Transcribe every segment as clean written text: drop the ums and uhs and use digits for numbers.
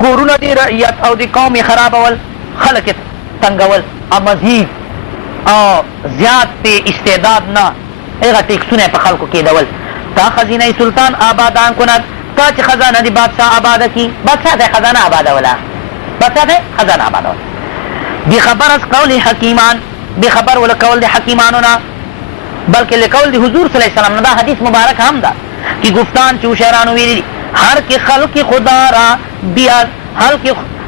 کورونه د رعیت او د قوم یې خرابول، خلک یې تنګول او مزید او زیات پې استعداد نه هغه ټیکسونه یې په خلکو کېدول. تا خزینه سلطان آبادان کند، تا چې خزانه د بادشاه آباده کي. بادشاه ته یې خزانه آبادوله، بادشاه ته یې خزانه آبادوله. بخبر از قول حکیمان، بخبر ولکول د حکیمانو نه بلکې لکول د حضور صلی الله علیه وسلم نه. دا حدیث مبارک هم ده که گفتان چې شاعرانو ویلي دي هر که خلق خدا را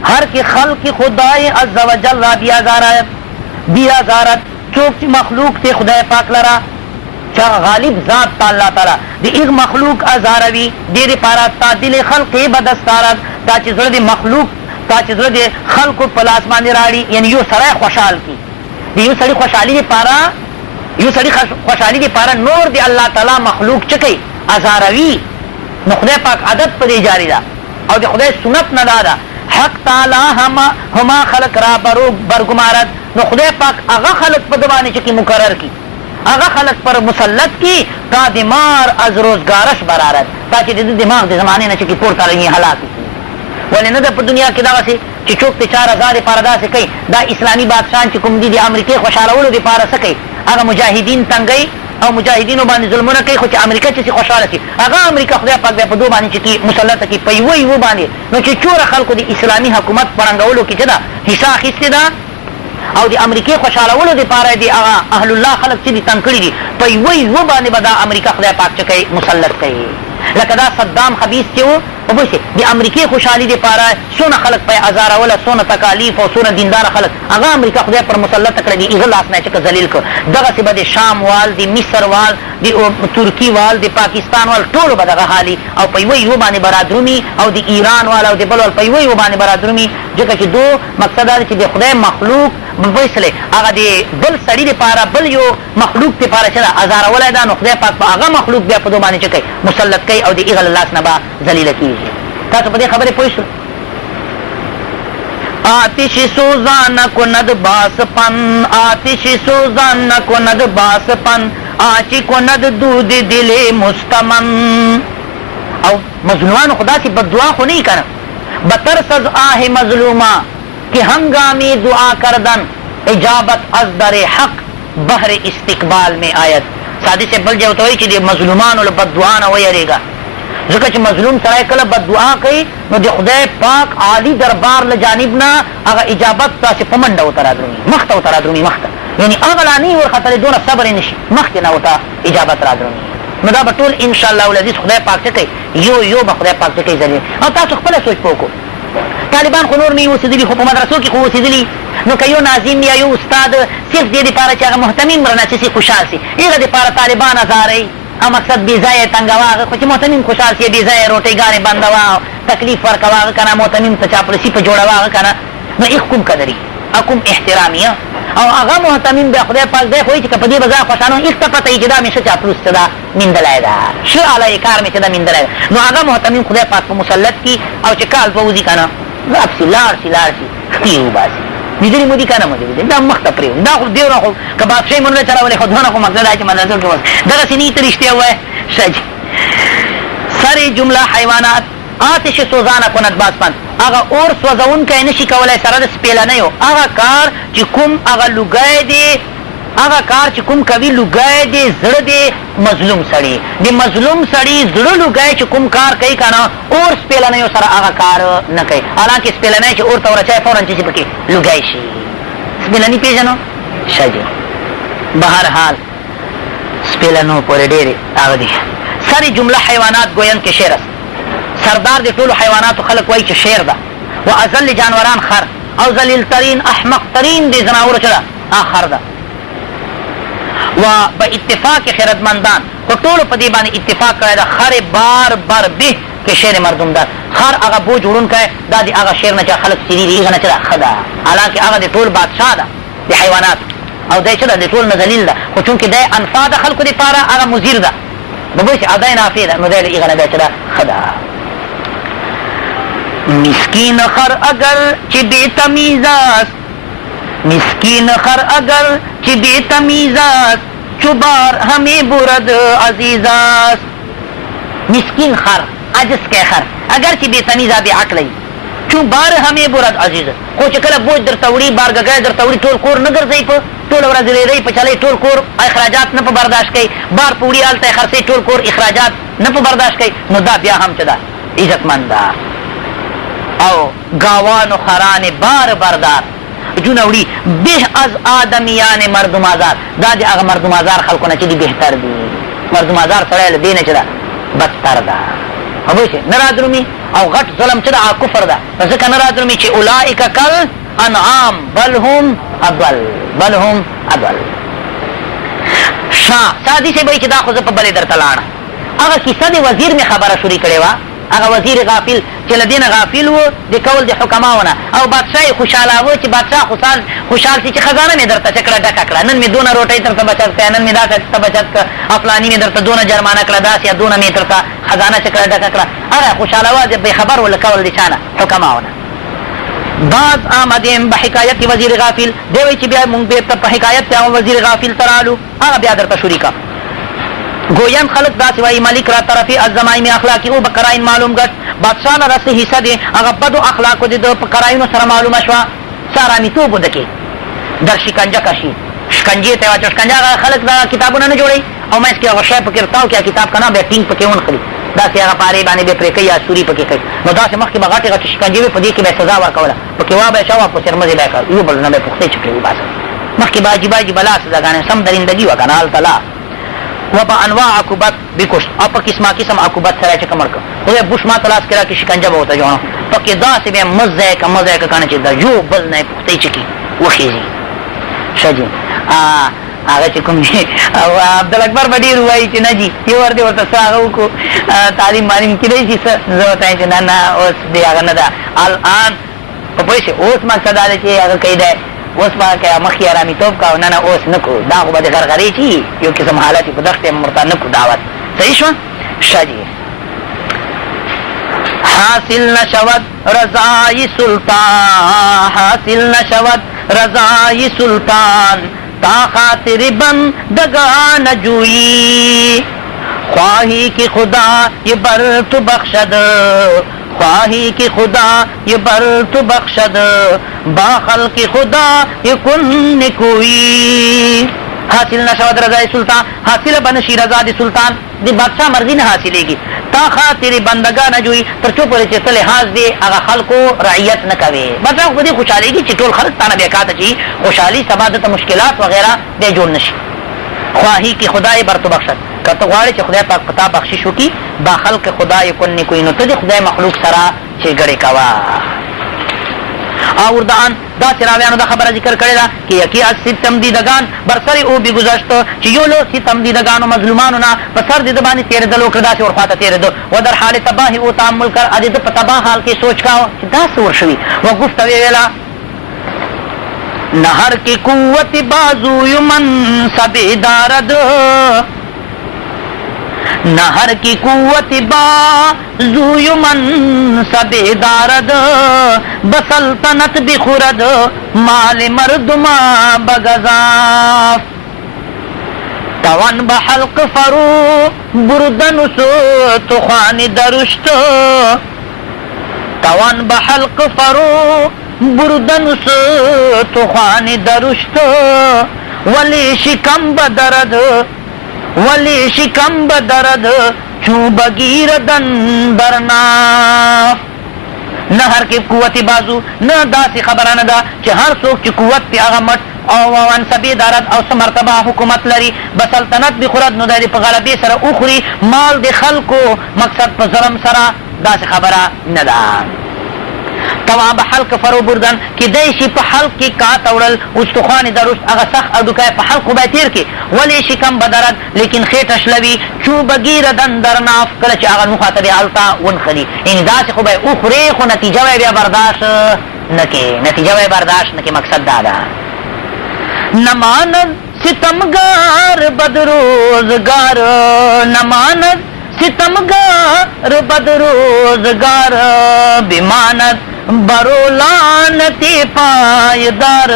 هر که خلق خدای عز وجل را بیازارد، څوک چې مخلوق ته خدای پاک لره چا غالب ذات تا اللہ تعالی د ایغ مخلوق ازاروی دې دپاره تا دل خلق بدستارد، تا چې زړه د مخلوق تا چې زړه د خلقو په لاس باندې راړي، یعنی یو سړی خوشحال کی د یو سړي خوشحالي دپاره نور د الله تعالی مخلوق څه کوي ازاروي. نو خدای پاک عادت په دې جاری ده او د خدای سنت نه دا ده حق تعالی هما خلق را برگمارد. نو خدای پاک هغه خلق په ده باندې چې مقرر کی، هغه خلق پر مسلط کی تا دمار از روزگارش برارد، تا چې د دماغ د زمانې نه چې پورته لګي هلاکي. ولې نه ده په دنیا کې دغسې چې څوک د چا رضا دپاره داسې کوي. دا اسلامي بادشاهان چې کوم دي د امریکې خوشحالولو دپاره څه کوي، هغه مجاهدین تنګوي او مجاهدینو باندې ظلمونه کوي، خو چې امریکا چې خوشحاله شي هغه امریکا خدای پاک بیا په دو باندې چې مسلطه کړي په یوه باندې. نو چې چوره خلکو د اسلامي حکومت په ړنګولو کې چې ده حصه اخیستې ده او د امریکې خوشحالولو دپاره د هغه اهل الله خلک چې دي تنګ کړي دي په یوه باندې به دا امریکا خدای پاک چې کوي مسلط کوي. لکه دا صدام خبیث چې و وبوسې د امریکې خوشحالي دپاره څونه خلک پې ازاروله، څونه تکالیف او څونه دینداره خلک هغه امریکا خدای پر مسلطه کړی دي، هغه لاس نه چې ذلیل کړ. دغسې به د شام وال، د مصر وال، د ترکي وال، د پاکستان وال ټولو به دغه حالي او په یوه باندې به رادرومي او د ایران وال او د بل وال په یوه باندې به رادرومي. ځکه چې دو مقصد دا دی چې د خدای مخلوق ویسلی هغه د بل سړي دپاره بل یو مخلوق دپاره چې ده ازارولی ده، نو خدای پاک په هغه مخلوق بیا په دو باندې چې کوي مسلط کوي او د هغه له لاس نه به ذلیله کېږي. تاسو په دې خبرې پوه شو؟ آتش سوزان کند باسپن، آتش سوزان کند باسپن، آچی کند دود دل مستمن. او مظلومانو خدا سی بددعا خو نہیں کنه، بترس از آه مظلومہ کہ ہنگامی دعا کردن اجابت از در حق بحر استقبال میں آیت. سادی سے بل جو توئی چې د مظلومانو له بددعا نه ویریږه، ځکه چې مظلوم سړی کله بددعا کوي نو د خدای پاک عالی دربار له جانب نه هغه اجابت داسې په منډه ورته رادرومي، مخته ورته رادرومي، مخته یعنی هغه لا نه ورختلی دونه صبر یې نه شي، مخکې نه ورته اجابت رادرومي. نو دا به ټول انشاءالله العزیز خدای پاک څه کوي یو به خدای پاک څه کوي ذلیل. او تاسو خپله سوچ په وکړو، طالبان خو نور نه یې اوسېدلي خو په مدرسو کې خو اوسېدلي، نو که یو ناظم یا یو استاد صرف دې دپاره چې هغه محتمیم رانه چې خوشحال سي هغه دپاره طالبان ازاروي او مقصد بې ځایه یې تنګوه هغه خو چې محتمیم خوشحال سي بې ځایه روټۍ بندوه تکلیف ورکوه هغه که نه محتمیم ته چاپلوسي په جوړوه هغه که نه نو ایغ کوم قدري او کوم احترامي او هغه محتمیم بیا خدای پاک دی خو وایي چې که په دې به زه خوشحاله وم ایغ ته پته وي چې دا مې ښه چاپلوس څه ده میندلی ده، ښه اعلی کار مې چې ده میندلی ده. نو هغه محتمیم خدای پاک په مسلط کي او چې کال به وځي که نه واپسې لاړ شي ښې وباسي. لیدلي مو دي که نه مو دي لیدلي، دا مخته پرېږدو. دا خو دیونه خو که بادشاهي مو نه ده چلولی خو دونه خو مقصد دا چې مدرسو کې اوس دغسې نه ته رښتیا ووایه. ښه جي سر جمله حیوانات آتش سوزانه کند باسپن، هغه اور سوځونکی نه شي کولی سره د سپېلنیو هغه کار چې کوم هغه لوګی دی هغه کار چې کوم کوي لوګی دی زړه دی مظلوم سړي د مظلوم سړي زړه لوګی چې کوم کار کوي که نه اور سپېلنیو سره هغه کار نه کوي. حالانکې سپېلنی چې اور ته ورچوي فوراً چې پکې لوګی شي. سپېلني پېژنو؟ ښه جي بهرحال سپېلنو پورې ډېرې هغه دي. سر جمله حیوانات گویند که شعر است، سردار د ټولو حیواناتو خلک وایي چې شعر ده. و ازل جانوران خر او ذلیلترین احمقترین د زناورو چې ده خر ده. و به اتفاق خیرتمندان خو ټولو په دې باندې اتفاق کړی ده خر بار بر به که شعر مردم ده. خر هغه بو جوړونکی دا د هغه شعر نه چې خلک سیري دي هغه نه چې ده ښه ده، حالانکې هغه د ټول بادشاه ده د حیواناتو او دی چې ده د ټول نه ذلیل ده، خو چونکې دی انفا د خلکو دپاره هغه مضیر ده ببوسې او دی نافع ده نو دی له هغه نه دی چې ده ښه ده. مسکین خر اگر چې بې تمیز است، مسکین خر اگر چې بې تمیز است چوبار همې برد عزیز است. مسکین خر عجز کی خر اگر چې بې تمیزه بې عقله وي چون بار همې برد عزیز خو چې کله بوج درته وړي بارګګی درته وړي ټول کور نه ګرځئ په ټوله ورځ ریرئ په چلئ ټول کور اخراجات نه په برداشت کوي بار په وړي هلته یې خرڅئ ټول کور اخراجات نه په برداشت کوي نو دا بیا هم چې ده عزتمند ده او گاوان و خران بار بردار جونه وړي به از آدمیان مردم آزار دا د هغه مردم آزار خلکو نه چې دي بهتر دي مردم آزار سړی له دې نه چې ده بدتر ده خبر شي نه رادرومي او غټ ظلم چې ده کفر ده ځکه نه رادرومي چې اولئک کل انعام بل هم اضل سادي سے بھئی چې دا خو زه په بلې درته لاړه هغه کیسه د وزیر مې خبره شروع کړې وه هغه وزیر غافل چې له دې نه غافل و د کول د حکماو نه او بادشاه یې خوشحالاوه چې بادشاه خوشحال شي چې خزانه مې درته چکړه ډکه کړه نن مې دونه روټۍ درته بچت کړه نن مې دا درته بچت کړه افلاني مې درته دونه جرمانه کړه داسې یا دونه مې درته خزانه چکړه ډکه کړه هغه خوشحالاوه د بېخبر و له کول د چا نه حکماو نه بعض آمدیم به حکایت وزیر غافل دی وایي چې بیا مونږ بېرته په حکایت د وزیر غافل ته رالو هغه بیا درته شروع کړه گویم خلق داسې وایي ملک را طرفی از زمایم اخلاقی او به قراین معلوم گشت بادشاه نه رسې حصه دی هغه بدو اخلاقو د ده په قراینو سره معلومه شوه څه ارامیتوب ودکې در شکنجه کشي شکنجې ته یې واچو شکنجه هغه خلک دا کتابونه نه جوړوي او منځ کښې هغه شی پکې رتاو کړي کتاب که نه بیا ټینګ پکې ونښلي داسې هغه پارې باندې بیا پرې کوي یا سوري پکې کوي نو داسې مخکې به غټې غټې شکنجې وي په دې کې به یې سزا ورکوله پکې وا به یې شوه په سرمزې به یې کړ یو بل نه به یې پوښتې چکړې وباسه مخکې به عجیبه عجیبه لا سزاګانې سم درندګي وه که نه هلته لا و با انواع عقوبت بکشت او په قسمه قسم عقوبت سره چې کمر کړ خدای بوش ما ته لاس کې راکړي شکنجه به ورته جوړم پکې داسې به یې مزه که مزه که که نه چې د یو بل نه یې پوښتې چې کي وخېږي ښه جي هغه چې کوم او عبدالاکبر به ډېر ووایي چې نه جي یو ور دې ورته څه هغه وکړو تعلیم معلیم کیدای شي څه زه ورته وایم چې نه نه اوس دې هغه نه ده الان په پوه شي اوس مقصد دا دی چې هغه کوي دی اوس به که مخکې ارامیتوب کا نه نه اوس نه کړو دا خو به د غرغرې چې یو قسم حالت په دغه ټایم ورته نه کړو دعوت صحیح شوه ښه جي حاصل نشود رضای سلطان حاصل نشود رضای سلطان تا خاطر بندگان جویی خواهی که خدا یہ بر تو بخشد خواهی که خدا یہ بر تو بخشد با خلق خدا یہ کن نکوی حاصل نشود رضای سلطان حاصل بنشی رضا دی سلطان دی بادشاہ مرضی نه حاصلېږي تا خاطر بندگان جوی تر څو پورې چې ته لحاظ دی هغه خلکو رعیت نه کوې بادشاه خو په دې خوشحالېږي چې ټول خلک تا نه بېکاته چې خوشحالي سبا دته مشکلات وغیره بیا جوړ نه شي خواهی که خدای بر تو بخشد که ته غواړې چې خدای پاک په تا بخشش وکړي با خلق خدای کن نیکوی نو ته د خدای مخلوق سره ښېګړې کوه آوردان داسې راویانو دا خبره ذکر کړې ده که یکی از ستم دیدگان بر سر او بگذشت چې یو لو ستم دیدگانو مظلومانو نه په سر د ده باندې تېرېدل وکړه داسې ورخواته تېرېده و در حال تباهي او تعمل کر د ده په تباه حال کې سوچ کاوه چې دا څه ورشوي و گفت ویې ویله نهر کی قوت بازوی منصب دارد نهر کی قوت بازوی منصب دارد بسلطنت بخورد مال مردما بگذاف توان به حلق فرو بردن تو خوان درشت توان به حلق فرو بردن تو خوان درشت ولی شکم بدرد ولی شکم بدرد چو بگیردن برناف نه هر کی قوت بازو نه داسې خبره نه ده چې هر څوک چې قوت پې هغه مټ او منصبې دارد او څه مرتبه حکومت لري بسلطنت بخورد نو دی په غلبې سره وخوري مال د خلکو مقصد په ظلم سره داسې خبره نه ده توا به حلق فرو بردن کیدای شي په حلق کې کاته وړل استخوان درشت هغه سخت هډوکی په حلقو به تېر کړي ولې شکم بدرد لیکن خېټه شلوي چوبه ګیردن درناف کله چې هغه نوخاته بیا هلته ونښلي یعنې داسې خو به یې وخورې خو نتیجه به یې بیا برداشت نه کې نتیجه به یې برداشت نه کې مقصد دا ده نماند ستمگار بدروزگار نماند ستمگار بدروزگار بماند برولانتی پایدار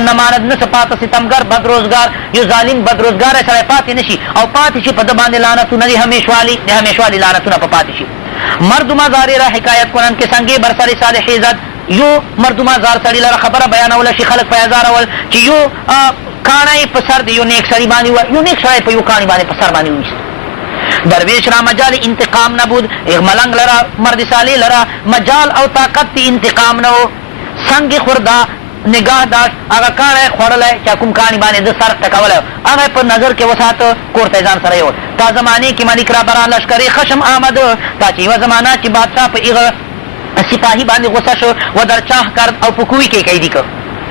نماند نس پاتا ستمگر بدروزگار یو ظالم بدروزگار سره پاتې نشي او پاتې شي په ده باندې لعنتونه دي همیشوالی لعنتونه په پاتې شي مردمزاری را حکایت کنند که څنګه بر سر صالح عزت یو مردمزار سړي لره خبره بیانوله شي خلک په هزار اول چې یو کاڼی په سر د یو نیک سړي باندې یو نیک سړی په یو کاڼي باندې په سر باندې وویست. درویش را مجال انتقام نبود، ملنګ لره مرد صالح لره مجال او طاقت د انتقام نه و. څنګه خوردا نگاه داشت هغه کاڼی خوړلی چې کوم کاڼي باندې د سر ټکولی هغه په نظر کې وساته کور ته ځان سره یوړ. تا زمانې کې ملک را برا لشکرې خشم آمد، تا چې یوه زمانه چې بادشاه په هغه سپاهي باندې غصه شو و در چاه کرد او په کوی کې قیدي کړ.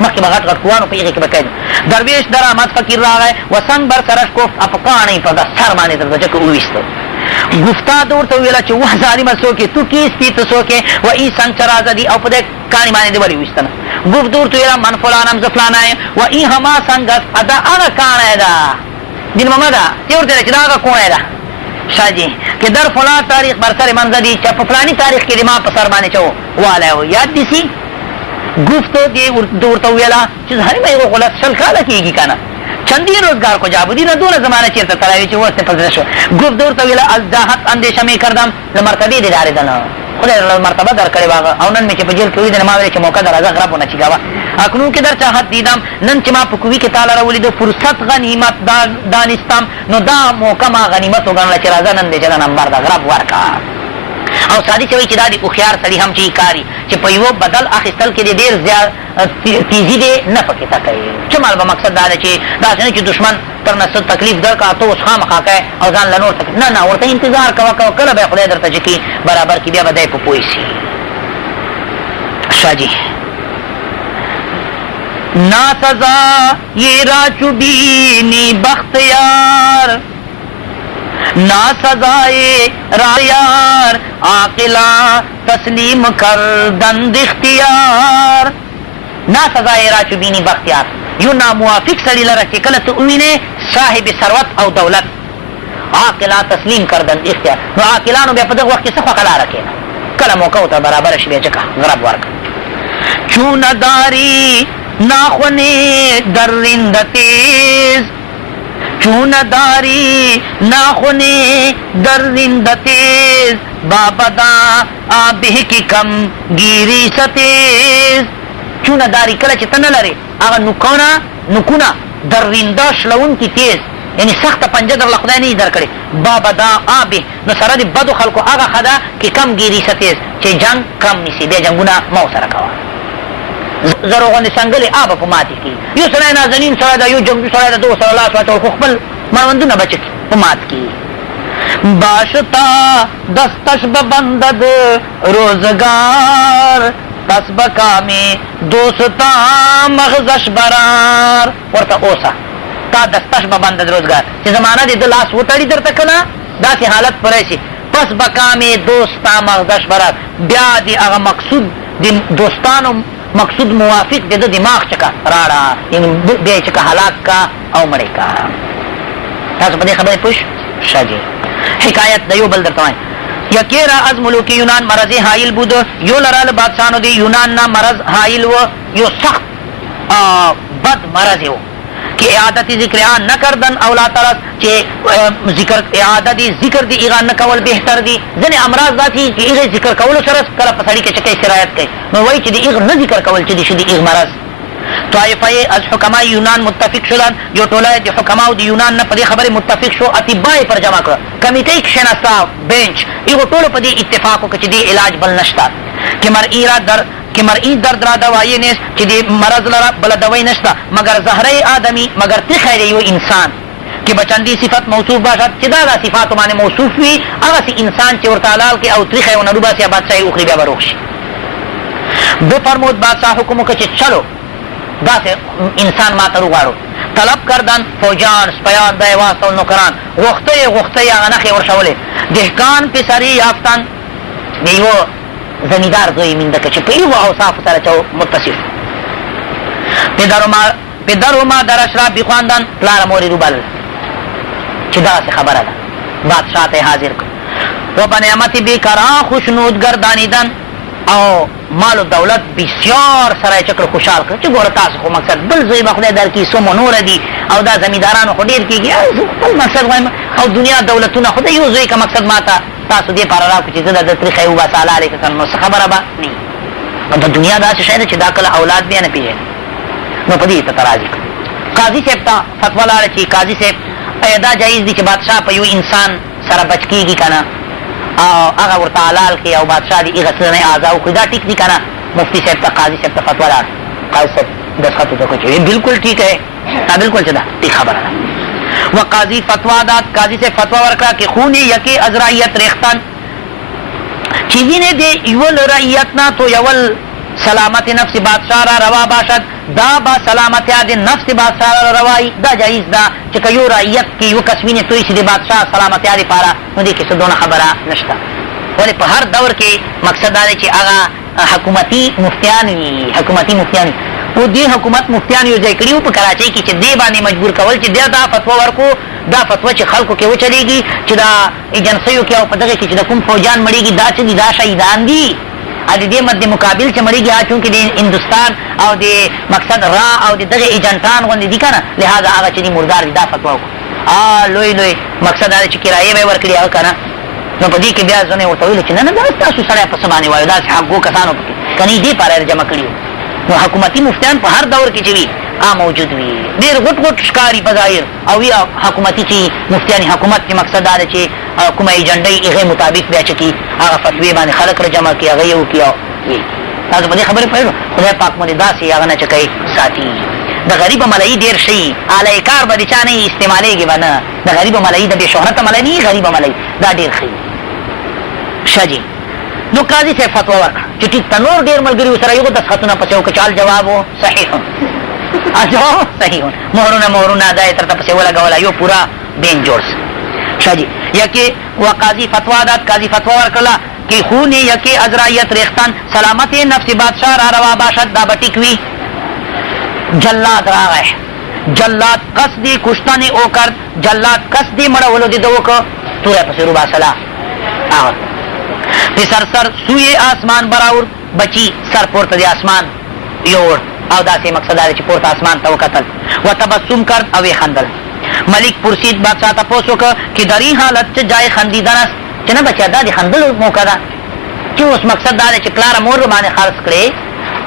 مخکې به غټ غټ قوانو په هغې کې به قید. درویش درآمد فقیر راغی و سنگ بر سرش گفت په کاڼۍ په د سر باندې در دجکه وویسته. گفتا د ورته وویله چې وه ظالمه څوک یې، تو کیستی ته څوک یې و این سنگ چرا زدی او په دې کاڼي باندې دې ولې وویستنه. گفت د ورته ویله من فلانم زه فلانه یم و این هما سنگ است دا هغه کاڼی ده دین محمده چې ورته ویله چې دا هغه کوڼی ده شاه جي که در فلان تاریخ بر سر من زدی چې په فلاني تاریخ کې د ما په سر باندې چو والی و یاد دې سي. گفت دې ورته وویله چې ظالمه یې غلط شل کاله کېږي که نه چندی روزگار کو جابودی نه دونه زمانه چیرته تلاوی چې اوس ته پزړه شو. گفت ورته ویله از جاهت اندیشه می کردم له مرتبې دې ډارېدنه خدای له مرتبه در کړې واغه او نن مې چې په جیل کې ولیدل ما ویل چې موقع در راځه غرب ونه چیګاوه اکنون که در چاحت دیدم نن چې ما په کوی کې تاله راولیده فرصت غنیمت دانستم نو دا موقع ما غنیمت وګڼله چې راځه نن دې چې د نمبر د غرب ورکه. او سادي چې وایي چې دا د هوښیار سړي هم چې کاري چې په یوه بدل اخیستل کې د ډېر زیات تیزي دی نه پکې ته کوي. څه مال به مقصد دا دی چې داسې نه چې دښمن تر نه څه تکلیف درکړه ته اوس خامخا کوې او ځان له نور تکلیف نه ورته انتظار کوه کله به خدای درته چې کي برابر کي بیا به دی په پوه سي. شاه جي ناسزا یہ راچوبینی بختیار ناسزائے رایار عاقلا تسلیم کردند اختیار. ناسزائے راچوبینی بختیار یو ناموافق سړي لره چې کله ته ووینې صاحب ثروت او دولت عاقلا تسلیم کردند اختیار نو عاقلانو بیا په دغه وخت کې څه خوښه لاره کښېنه کله موقع ورته برابره شي بیا چکه غرب ورکړه. چون داری ناخونی درنده تیز چون داری ناخونی درنده تیز بابدا آبه کی کم گیری ستیز. چون داری کله چې ته نه لرې هغه نکونه درنده شلون کی تیز یعنی سخته پنجه درله خدای نه یې در کړې بابدا آبه نو سره د بدو خلکو هغه ښه ده کې کم ګیري ستیز چې جنګ کم نیسي بیا جنګونه مه ورسره کوه. زرو غوندې سنګلې آبه په ماتې کېږي. یو سړی نازنین سړی ده یو جنګجو سړی ده دو سره لاس واچول خو خپل مړوندونه به چکي په مات کېږي. باشتا دستش ببندد روزگار تسبکا میں دوستا مغزش برار ورته اوسه تا دستش ببندد روزگار چې زمانه دې د لاس وتړي درته که نه داسې حالت پوری شي پس بکا میں دوستا مغزش برار بیا د هغه مقصود د دوستانو مقصود موافق د دماغ چکه راړه یعنی بیا یې چکه هلاک کا او مړی کا. تاسو په دې خبرې پوه شاه جي حکایت د یو بل درته وایم. یکی را از ملوک یونان مرض حایل بود یو لرال بادشاهانو د یونان نه مرض حایل و یو سخت بد مرض و که اعادت ذکر آن نکردن اولا طرف چې اعادت ذکر دی ایغان نکول بهتر دی. ځینې امراض داسې چې ایغې ذکر کولو سره کله په سړي کې چکه سرایت کوي نو وایي چې د ایغ نه ذکر کول چې دی شو د ایغ مرض. طایفه از حکمای یونان متفق شدن یو ټوله د حکماو د یونان نه په دې خبرې متفق شو اطبا یې پر جمع کړه کمیټه یې کښېناسته بینچ ایغو ټولو په دې اتفاق وکړه چې دې علاج بل نشته که مرئی درد را دوایی نیست چې دې مرض لره بله دوی نشته مگر زهره آدمی مگر تخی د یو انسان که بچندی صفت موصوف باشد چې دا دا صفاتو باندې موصوف وي هغسې انسان چې ورته حلال کې او تریخی ونه روباسي یا بادشاهي وخوري بیا به روغ شي. بفرمود بادشاه حکم وکړه چې چلو داسې انسان ما ته وغواړو. طلب کردن فوجان سپیان دی واستول نوکران غوښته یې هغه نښې ورشولې. دهقان پسري یافتن د یوه زمیندار زوی یې مینده که چې په ایوه اوصافو سره چې متصف. پدر و مادرش را بخواندن پلار مور یې روبلل چې داسې خبره ده بادشاه ته حاضر کړ و به نعمت بیکران خوشنود گردانیدن او مال و دولت بسیار سره چکر خوشحال کړ چې ګوره تاسو خو مقصد بل ځای به خدای درکړي څومره نوره دي او دا زمیندارانو خو ډېر کېږي بل مقصد غوایم او دنیا دولتونه خو د یو ځای که مقصد ما ته تاسو دې پاره راکړو چې زه د تریخی وباسه حلالې که نو څه خبره به نه نو د دنیا داسې شی ده چې دا کله اولاد بیا نه پېژني نو په دې ته راضي کړ قاضي صاحب ته فتوا لاړه چې قاضي صاحب ایا دا جایز دي چې بادشاه په یو انسان سره بچ کېږي که نه او هغه ورته حلال کړي او بادشاه دې هغه څه نه آزاد کړي دا ټیک دي که نه مفتی صاحب ته قاضي صاحب ته فتوا لاړه قاضي صاحب دستخط وکړو چې بالکل ٹھیک ہے دا بالکل چې دا ټیک خبره ده و قاضي فتوا داد قاضي صاحب فتوا ورکړه چې خون یکې از رعیت ریختن چې وینې د یول رعیت نه تو یول سلامت نفس بادشاه را روا باشد دا با سلامتیا د نفس بادشاه را روایی دا جایز ده چې که یو رعیت کې یو کس وینې توی چې د بادشاه سلامتیا دپاره نو دې کې څه دونه خبره نشته ولې په هر دور کې مقصد دا دی چې هغه حکومتي مفتیان وي حکومتي مفتیان و دې حکومت مفتیان یو ځای کړي وو په کراچۍ کې چې دې باندې مجبور کول چې دا فتوا ورکو دا فتوا چې خلکو کې وچلېږي چې دا ایجنسیو کې او په دغه کې چې د کوم فوجان مړېږي دا چې دي دا شهیدان دي د دې مد مقابل چې مړېږي چونکې د هندوستان او د مقصد را او د دغه ایجنټان غوندې دي که نه لهذا هغه چې دي مردار دي دا فتوا وکړو لوی لوی مقصد دا دی چې کرایې به یې ورکړي هغه که نه نو په دې کې بیا ځنې ورته ویلو چې نه نه دا ستاسو سړی په څه باندې وایو داسې حقو کسانو پکې که نه دې پاره یې جمع کړي وو نو حکومتي مفتیان په هر دور کې چې وي موجود وي ډېر غټ غټ ښکاري په ظاهر او وي حکومتي چې مفتیان حکومت کې مقصد دا دی چې کومه ایجنډۍ هغې مطابق بیا چې کي هغه فتوې باندې خلک را جمع کړي هغه یې وکړي او تاسو په دې خبرې پوهېږو خدای پاک مو دې داسې هغه نه چې کوي ساتي د غریبه ملایي ډېر شي اعلی کار به د چا نه یي استعمالېږي به نه د غریبه ملایي د بې شهرته ملایي نه یي غریبه ملایي دا ډېر ښه ښه جي نو قاضي صاحب فتوا ورکړه چې ټیک ته نور ډېر ملګري ورسره یو دستخطونه پسې وکړه چې الجواب صحیح الجواب صحیح مهرونه دا یې ترته پسې ولګوله یو پوره بینچ جوړ ښه جي یکې و قاضي فتوا داد قاضي فتوا ورکړله که خون یکې از رعیت ریختن سلامت نفس بادشاه را روا باشد دا به ټیک وي جلاد راغی جلاد قصدی کشتن او کرد جلاد قصدی مړولو دې ده وکړه توره پسې روباسله هغه پسر سر سوی آسمان براور بچی سر پورته د آسمان یوړ او داسې مقصد دا چې پورته آسمان ته وکتل و تبسم کرد او خندل ملک پرسید بادشاه تپوس وکړه چې در این حالت چې جای خندیدن است چې نه بچیا دا د خندلو موقع ده چې اوس مقصد دا دی چې پلاره مور باندې خرڅ کړې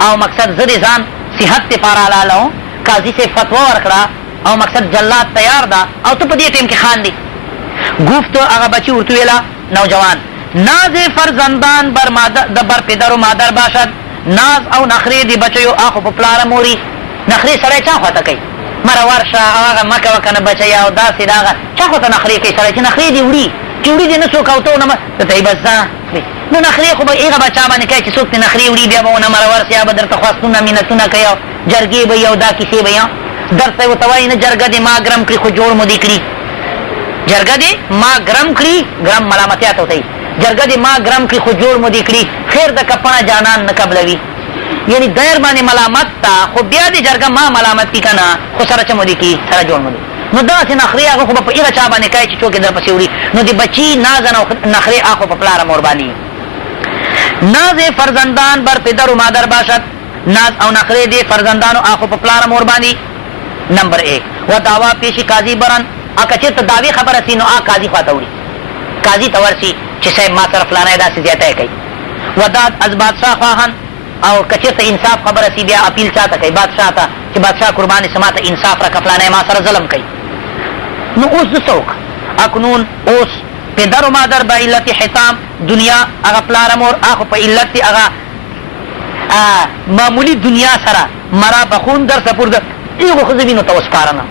او مقصد زه د ځان صحت دپاره حلالوم قاضي صاحب فتوا ورکړه او مقصد جلاد تیار ده او ته په دې ټیم کې خاندي گفت هغه بچي ورته ویله نوجوان ناز فرزندان بر پدر و مادر باشد ناز او نخری دی بچیو آخو په پلاره موري نخری سړی چا خواته کوي مره ورشه او هغه مه کوه که نه بچی او داسې د هغه چا خواته نخری کوي سړی چې نخری دې وړي چې وړي دې نه څوک او ته ونه ته یې بس ځه نو نخری خو به هغه به چا باندې کوي چې څوک دې نخری وړي بیا به ونه مره ورسي یا به درته خواستونه مینتونه کوي او جرګې به یې او دا کیسې به یې درته یې ورته وایي نه جرګه دې ما ګرم کړي خو جوړ مو دې کړي جرګه دې ما ګرم کړي ګرم ملامتیا ته ورته جرګه دې ما ګرم کړي خو جوړ مو دې کړي خیر د کپڼه جانان نه قبلوي یعنی دیر باندې ملامت تا خو بیا دې جرګه ما ملامت کي که نه خو سره څه مو دې کي سره جوړ مو دې نو داسې نخرې هغه خو به په هغه چا باندې کوي چې څوک یې در پسې وړي نو د بچي نازن او نخرې هغه خو په پلاره مور باندې ناز فرزندان بر پدر و مادر باشد ناز او نخرې دې فرزندانو هغه خو په پلاره مور باندې نمبر 1 و دعوا پیشي قاضي برن که چېرته دعوې خبره سي نو قاضي خواته وړي قاضي ته ورسي چې صاحب ما سره فلانی داسې زیاتی کوي وداد از بادشاه خواهن او که چېرته انصاف خبره سي بیا اپیل چا ته کوي بادشاه ته چې بادشاه قربانې سه ما ته انصاف راکړه فلانی ما سره ظلم کوي نو اوس زه څه وکړه اکنون اوس پدر و مادر به علت حتام دنیا هغه پلاره مور هغه په علت هغه معمولی دنیا سره مرا بخون در سپرده هغو ښځه وینو ته وسپارنه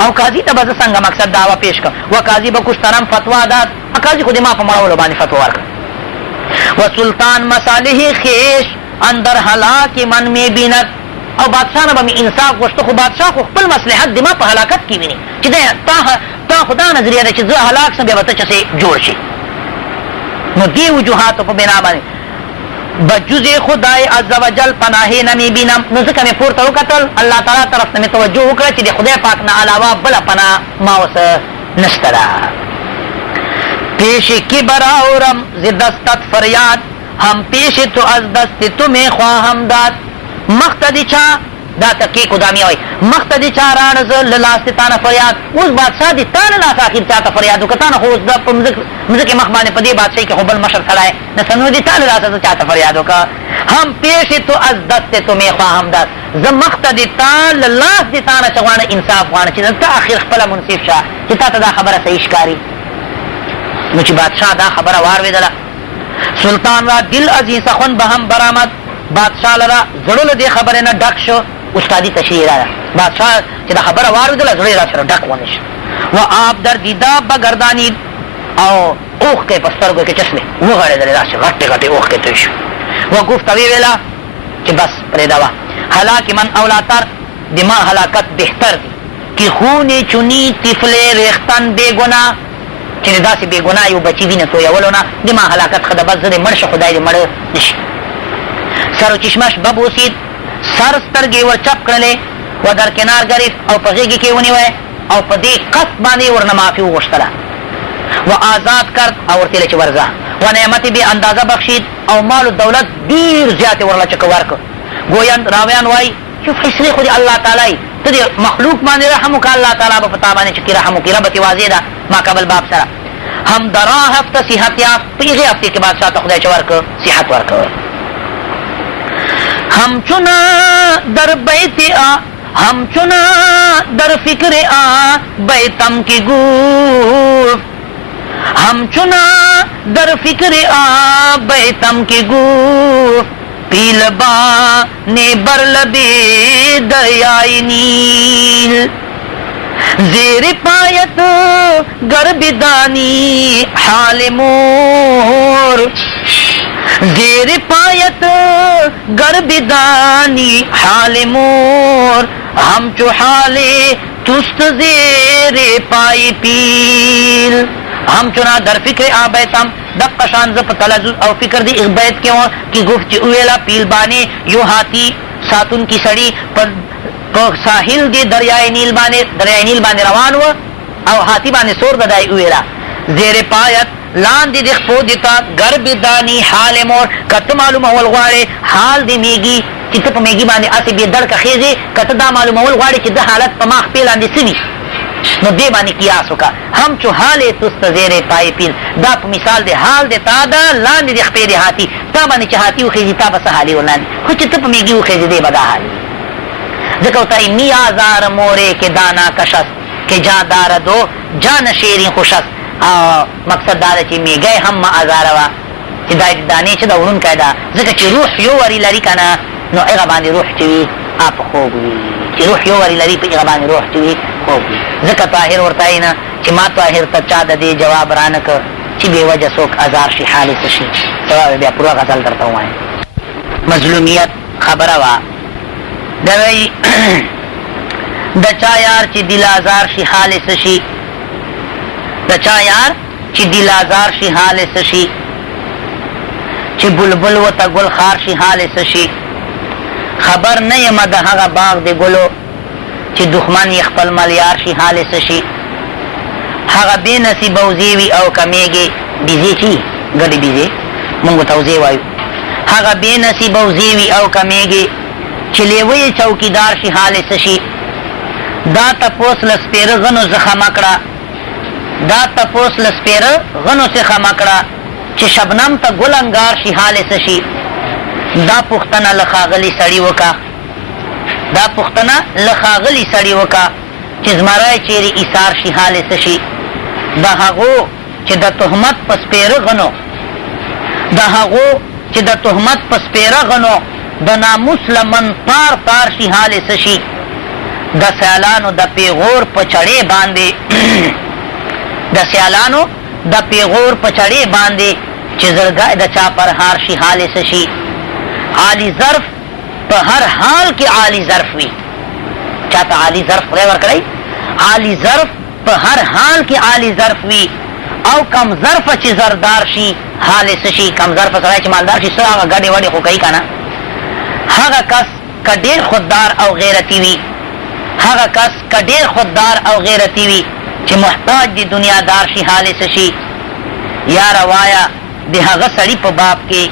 او قاضي ته به زه څنګه مقصد دعوه پیش کړم و قاضي به کشترم فتوا داد قاضي خو د ما په مړولو باندې فتوا ورکړه و سلطان مصالح خیش اندر هلاک من می بیند او بادشاه نه به مې انصاف غوښته خو بادشاه خو خپل مصلحت د ما په هلاکت کې ویني چې تا خو دا نظریه ده چې زه هلاک سم بیا به ته چسې جوړ شي نو دې وجوهاتو په بنا باندې بجز خدای عز وجل پناهې نه مې بینم نو ځکه مې پورته وکتل الله تعالی طرف ته مې توجه وکړه چې د خدای پاک نه علاوه بله پناه ما اوس نشته ده پیش کبر آورم ز دستت فریاد هم پیش تو از دست تو می خواهم داد مقتدی چا دا تحقیق قدامی ہوئی مقتدی چا رانز للاست تانا فریاد اس بادشاہ دی تانا لاس آخر چاہتا فریادو کتانا خوز دا مزک مخبان پدی بادشاہی کے خوبل مشر سلائے نسنو دی تانا لاس چاہتا فریادو کا ہم پیش تو از دست تو می خواهم داد ز مقتدی تا للاس دی تانا چوانا انصاف وانا چیزا تا آخر خپلا منصف شاہ چتا تا دا خبر صحیح کاری نو چی بادشاہ دا خبر واروی دلا سلطان را دل ازی سخن بهم برآمد بادشاہ لرا زړه دې خبره نه ډک شو استادی تشریح را بادشاہ چې دا خبره واورېدله زړه یې را سره ډک ونه شو و آب در دیده بگردانید او اوښکې په سترګو کې چشمې وغړېدلې داسې غټې غټې اوښکې توی شو و گفت وی ویله چې بس پرېږده وه هلاک من اولاتر د ما هلاکت بهتر دی که خون چونی طفل ریختن بېګناه چې داسې بېګناه یو بچي وینه تویولو نه د ما هلاکت ښه ده بس زه دې مړ شه خدای دې مړ نه شي سر و چشمش ببوسید سر سترګې ور چپ کړلې و در کنار گرفت او په غېږې کې ونیوی او په دې قصد باندې ورنه معافي وغوښتله و آزاد کرد او ورته چې ورځه و نعمت بې اندازه بخشید او مال و دولت ډېر زیاتې ورله چکه ورکړ ګویا راویان وایي چې فیصلې خو دې الله تعالی ته دې مخلوق باندې رحم وکړه الله تعالی به په تا باندې چې کې رحم وکړي ربط واضح ده ما قبل باب سره هم درا هفته صحت یافت په هغې هفتې کې بادشاه ته خدای چې ورکړ صحت ورکړ همچنا در بیت همچنا در فکر بیتم کی گفت همچنا در فکر بیتم کی گفت پیلبا نے برلبی دریائے نیل زیر پایت گربدانی حال مور زیر پایت گربدانی حال مور ہم چو حال تست زیر پای پیل ہم چنا در فکر آبیتم دق شان زپ تلزز او فکر دی اغبیت کیوں کی گفت چی اویلا پیل بانے یو ہاتی ساتون کی سڑی پر ساحل دی دریائے نیل بانے روانو او ہاتی بانے سور ددائی اویلا زیر پایت لاندې د خپو دیتا ګرب دانی حال مور کته معلومه ول غواړي حال د میږي چې ته په میږي باندې اسې بې دړکه خېږې کته دا معلومه ول غواړي چې د حالت په ماخ پې لاندې څه وي نو دې باندې قیاس وکړه هم چو حال تست زیر پای پیل دا په مثال د حال د تا دا لاندې د خپې د هاتي تا باندې چې هاتي وخېږي تا به څه حالي ورلاندې خو چې ته په میږي وخېږې دی به دا حال ځکه ورته می آزار مورې کې دانا کشست کې جا دارد و جان شیرین خوشست مقصد دا ده چې میږی هم ما ازاره وه چې دا دانې چې د وړونکی ده ځکه چې روح یو وری لري که نه نو هغه باندې روح چې وي په خوږ وي چې روح یو وری لري په هغه باندې روح چې وي خوږ وي ځکه طاهر ورته وایي نه چې ما طاهر ته چا د دې جواب رانه کړ چې بې وجه څوک ازار شي حال څه شي سبا بیا پوره غزل درته ووایم مظلومیت خبره وه د وایي د چا یار چې دل ازار شي حال څه شي د چا یار چې دل ازار شي حال څه شي چې بلبل ورته ګل خار شي حال څه شي خبر نه یم د هغه باغ د ګلو چې دښمن یې خپل ملیار شي حال څه شي هغه بې نصیبه وزې وي او کمیږي بیزې چې ګډې بیزې مونږ ورته وزې وایو هغه بې نصیبه وزې وي او کمیږي چې لیوه یې چوکیدار شي حال څه شي دا تپوس له سپېره غنو زخمه کړه دا تپوس له سپېره غنو څخه مه کړه چې شبنم ته ګل انګار شي حال څه شي دا پوښتنه له ښاغلي سړي وکړه دا پوښتنه له ښاغلي سړي وکړه چې زمری چیرې ایثار شي حال څه شي د هغو چې د تهمت په سپېره غنو د هغو چې د تهمت په سپېره غنو د ناموس لمن تار تار شي حال څه شي د سیالانو د پیغور په چړې باندې د سیالانو د پیغور په چړې باندې چې زړګی د چا پر هار شي حال څه شي عالی ظرف په هر حال کې عالی ظرف وي چاته عالی ظرف خدای ورکړی عالی ظرف په هر حال کې عالی ظرف وي او کم ظرفه چې زردار شي حال څه شي کم ظرفه سړی چې مالدار شي څه هغه ګډې وډې خو کوي که نه هغه کس که ډېر خوددار او غیرتي وي هغه کس که ډېر خوددار او غیرتي وي چې محتاج دی دنیادار شي حال څه شي یا روایا د هغه سړي په باب کې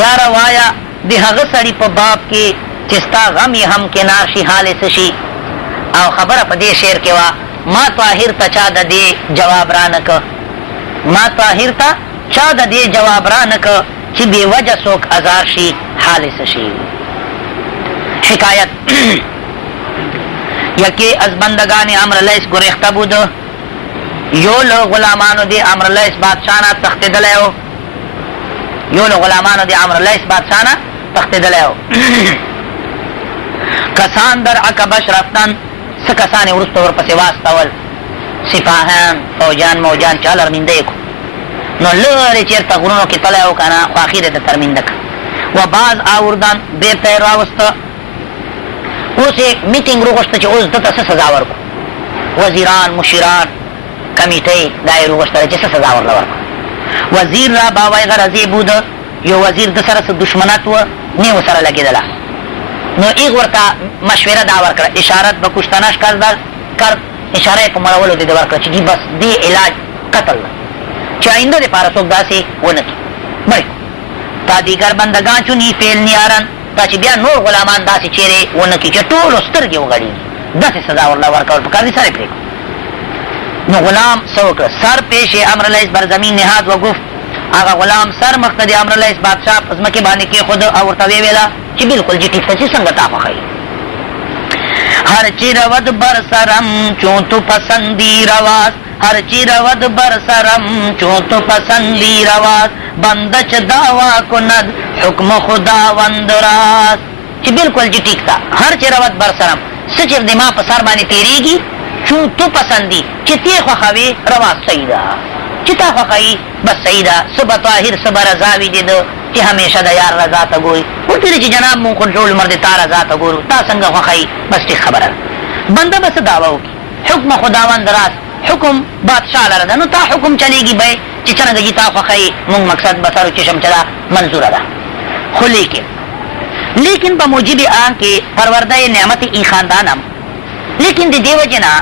یا روایا د هغه سړي په باب کې چې ستا غم یې هم کنار شي حال یې څه شي. او خبره په دې شعر کې وه ما طاهر ته چا د دې جواب را نه که، ما طاهر ته چا د دې جواب را نه که چې بې وجه څوک ازار شي حال یې څه شي. حکایت یکی از بندگان امرلیس گریخته بود، یو له غلامانو د امرلیس بادشاه نه تښتېدلی و، یو له غلامانو د امرلیس بادشاه نه تښتېدلی و. کسان در عقبش رفتن، څه کسان یې وروسته ورپسې واستول، سپاهیان فوجان موجان چا لرمینده یې کړو، نو لرې چېرته غرونو کې تلی و که نه خو اخیر یې د ترمینده کړه. و باز آوردن بېرته یې راوسته. اوس یې میټینګ وغوښته چې اوس دته څه سزا ورکړو، وزیران مشیران کمیټۍ دا یې وغوښتله چې څه سزا ورله ورکړو. وزیر را باوی غرضې بود، یو وزیر د سره څه دشمنت و نه ورسره لګېدله، نو ایغ ورته مشوره دا ورکړه اشارت به کشتنش کرد، اشاره یې په مړولو دې ورکړه چې بس دې علاج قتل ده چې آینده دپاره څوک داسې ونه کړي مړ تا دیگر بندگان چونی فیل نیارن، دا چې بیا نور غلامان داسې چیرې ونه کړي چې ټولو سترګې وغړېږي، داسې سزا ورله ورکول پکار دي، سر یې پرېږدو. نو غلام څه وکړه، سر پیش امرلیس بر زمین نهاد و گفت، هغه غلام سر مخته د امرلیس بادشاه په ځمکې باندې کېښود او ورته ویې ویله چې بلکل جي ټیک ته چې څنګه تا خوښوي. هر چی رود بر سرم چون تو پسندی رواز، هر چی رود بر سرم چون تو پسندی رواز، بنده چه دعوا کند حکم خداوند راست. چې بلکل جي ټیک ته هر چی رود بر سرم، څه چې د ما په سر باندې تېرېږي، چون تو پسندی چې تی خوښوې رواز صحیح ده، چې تا خوښوي بس صحیح ده. څه به طاهر څه به رضاوي دې ده چې همیشه د یار رضا ته ګوري، ورته چې جناب مونږ خو ټول عمر د تا رضا ته ګورو، تا څنګه خوښوي بس ټیک خبره ده. بنده به څه دعوه وکړي، حکم خداوند راست، حکم بادشاه لره ده، نو تا حکم چلېږي بی چې څرنګه چې تا خوښوي، مونږ مقصد بسر و چشم چې ده منظوره ده. خو لیکن په موجب آن کې پرورده نعمت ای خاندانم، لیکن د دې وجې نه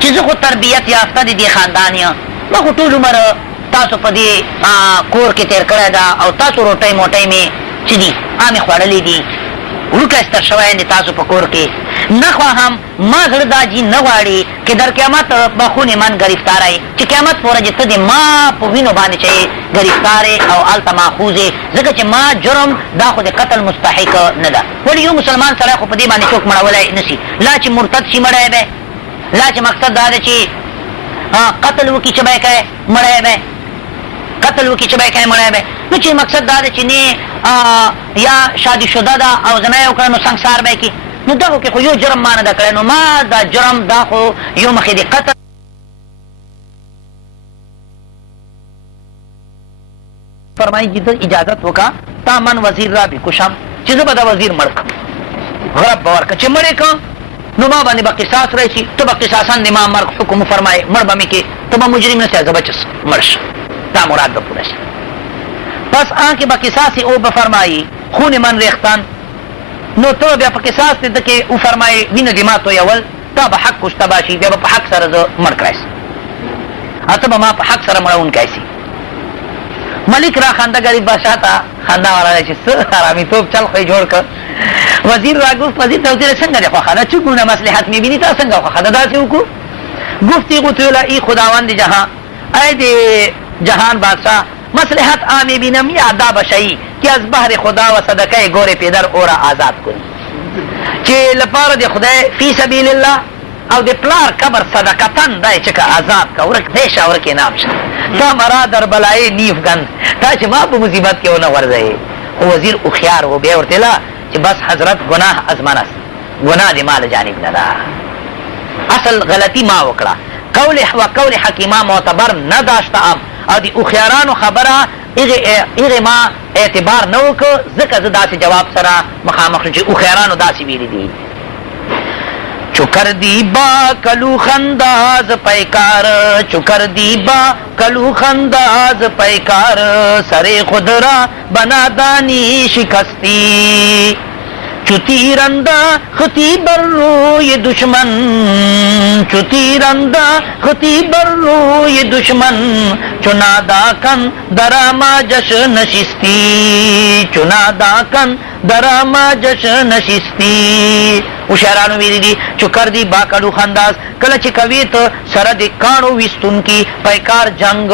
چې زه خو تربیت یافته د دې خاندان یم، ما خو ټول عمر تاسو په دې کور کې تېر کړی ده او تاسو روټۍ موټۍ مې چې دي عامې خوړلې دي، وړوکی ستر شوی یم د تاسو په کور کې. نه خواهم ما زړه دا جي نه غواړي چې در قیامت به خونې من ګرفتاری، چې قیامت په ورځ ته د ما په وینو باندې چې ګرفتارې او هلته ماخوذ یې، ځکه چې ما جرم دا خو د قتل مستحق نه ده. ولې یو مسلمان سړی خو په دې باندې څوک مړولی نه شي، لا چې مرتد شي مړی به، لا چې مقصد دا ده چې قتل وکړي چې به یې کوې مړی به، قتل وکړي چې به یې کوې مړی به، نو چې مقصد دا ده چې نه یا شادي شده ده او زنا یې وکړه نو سنګسار به یې کړي، نو دغو کې خو یو جرم ما نه ده کړی، نو ما دا جرم دا خو یو مخې د قتل فرمایي چې ته اجازت وکړه تا من وزیر را بکشم چې زه به دا وزیر مړ کړم، غرب به ورکړه چې مړ یې کړم نو ما باندې به قصاص راشي، ته به قصاصاً د ما مرګ حکم فرمایې، مړ به مې کې، ته به مجرم نه سې، زه به مړ شم، دا مراد به پوره شي. پس آنکه به قصاص او بفرمایی خون من ریختن، نو تو بیا په قصاص دې ده کې او فرمایي وینه دې ما تویول، تا به حق کشته باشي، بیا به په حق سره زه مړ کړی سم، ته به ما په حق سره مړونکی سي. ملک را خنده غریب بادشاه ته خنده ورغلی چې څه حرامیتوب چل خو یې جوړ کړ. وزیر را گفت وزیر ته وزیر څنګه دې خوښه ده، چه گونه مصلحت میبینی تا څنګه خوښه ده داسې وکړو. گفتی قتوله ای خداوند جهان، ای د جهان بادشاه مصلحت آمی بینم یا دا بشایی که از بحر خدا و صدقه گور پیدر او را آزاد کنی، چې لپاره د خدای فی سبیل الله او د پلار قبر صدقتن دای چې که آزاد که ورک دیشه ورک نام شه، تا مرا در بلای نیف گند، تا چې ما په مصیبت کې ونه غورځوې. خو وزیر هوښیار و، بیا ورته ویله چې بس حضرت گناه از من است، گناه د ما له جانب نه ده، اصل غلطی ما وکړه، قول حکیما معتبر نه داشتم او د هوښیارانو خبره هغې ما اعتبار نه وکړ، ځکه زه داسې جواب سره مخامخ شم چې هوښیارانو داسې ویلي دي. چو کردی با کلو خنداز پیکار، چو کردی با کلو خنداز پیکار، سر خود را بنادانی شکستی، چو تیرنده خطی بر روی دشمن، چو تیرنده خطی بر روی دشمن، چو ناداکن در آماجش نشستی، چو ناداکن در آماجش نشستی. او شعرانو ویلی دی چو کردی باکلو خنداز، کله چې کوي ته سره د کاڼو ویستون کی پیکار جنگ،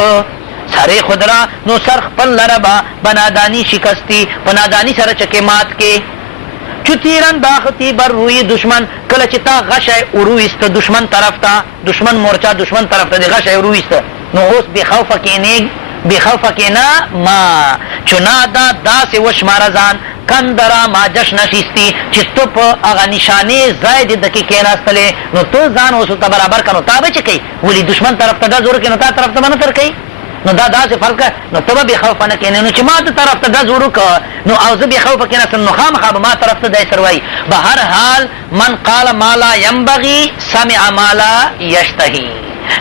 سره خود را نو سر خپل لره با بنادانی شکستی، پنادانی سره چکه مات کې. چو تیرن داختی بر روی دشمن، کله چې تا غشای ارویست دشمن طرف تا، دشمن مورچا دشمن طرف تا دی غشای ارویست، نو اوس بی خوفه کې نیگ بی خوفه کې نه ما چنا دا داسې وشماره ځان کندرا ما جشن نشستی چې تو په هغه نشانې ځای دې دکې کېناستلې، نو تو ځان اوس ته برابر که نو تا به چې کوي ولي دشمن طرف ته ډز ورکړي نو تا طرف ته به نه تر کوي، نو دا داسې فرق نو ته به بې خوفه نه کېنې، نو چې ما ته طرف ته ډز ورکړه نو او زه بې خوفه کېناستم نو خامخا به ما طرف ته دی سر وایي. به هر حال من قال ما لا ینبغي سمع ما لا یشتهي.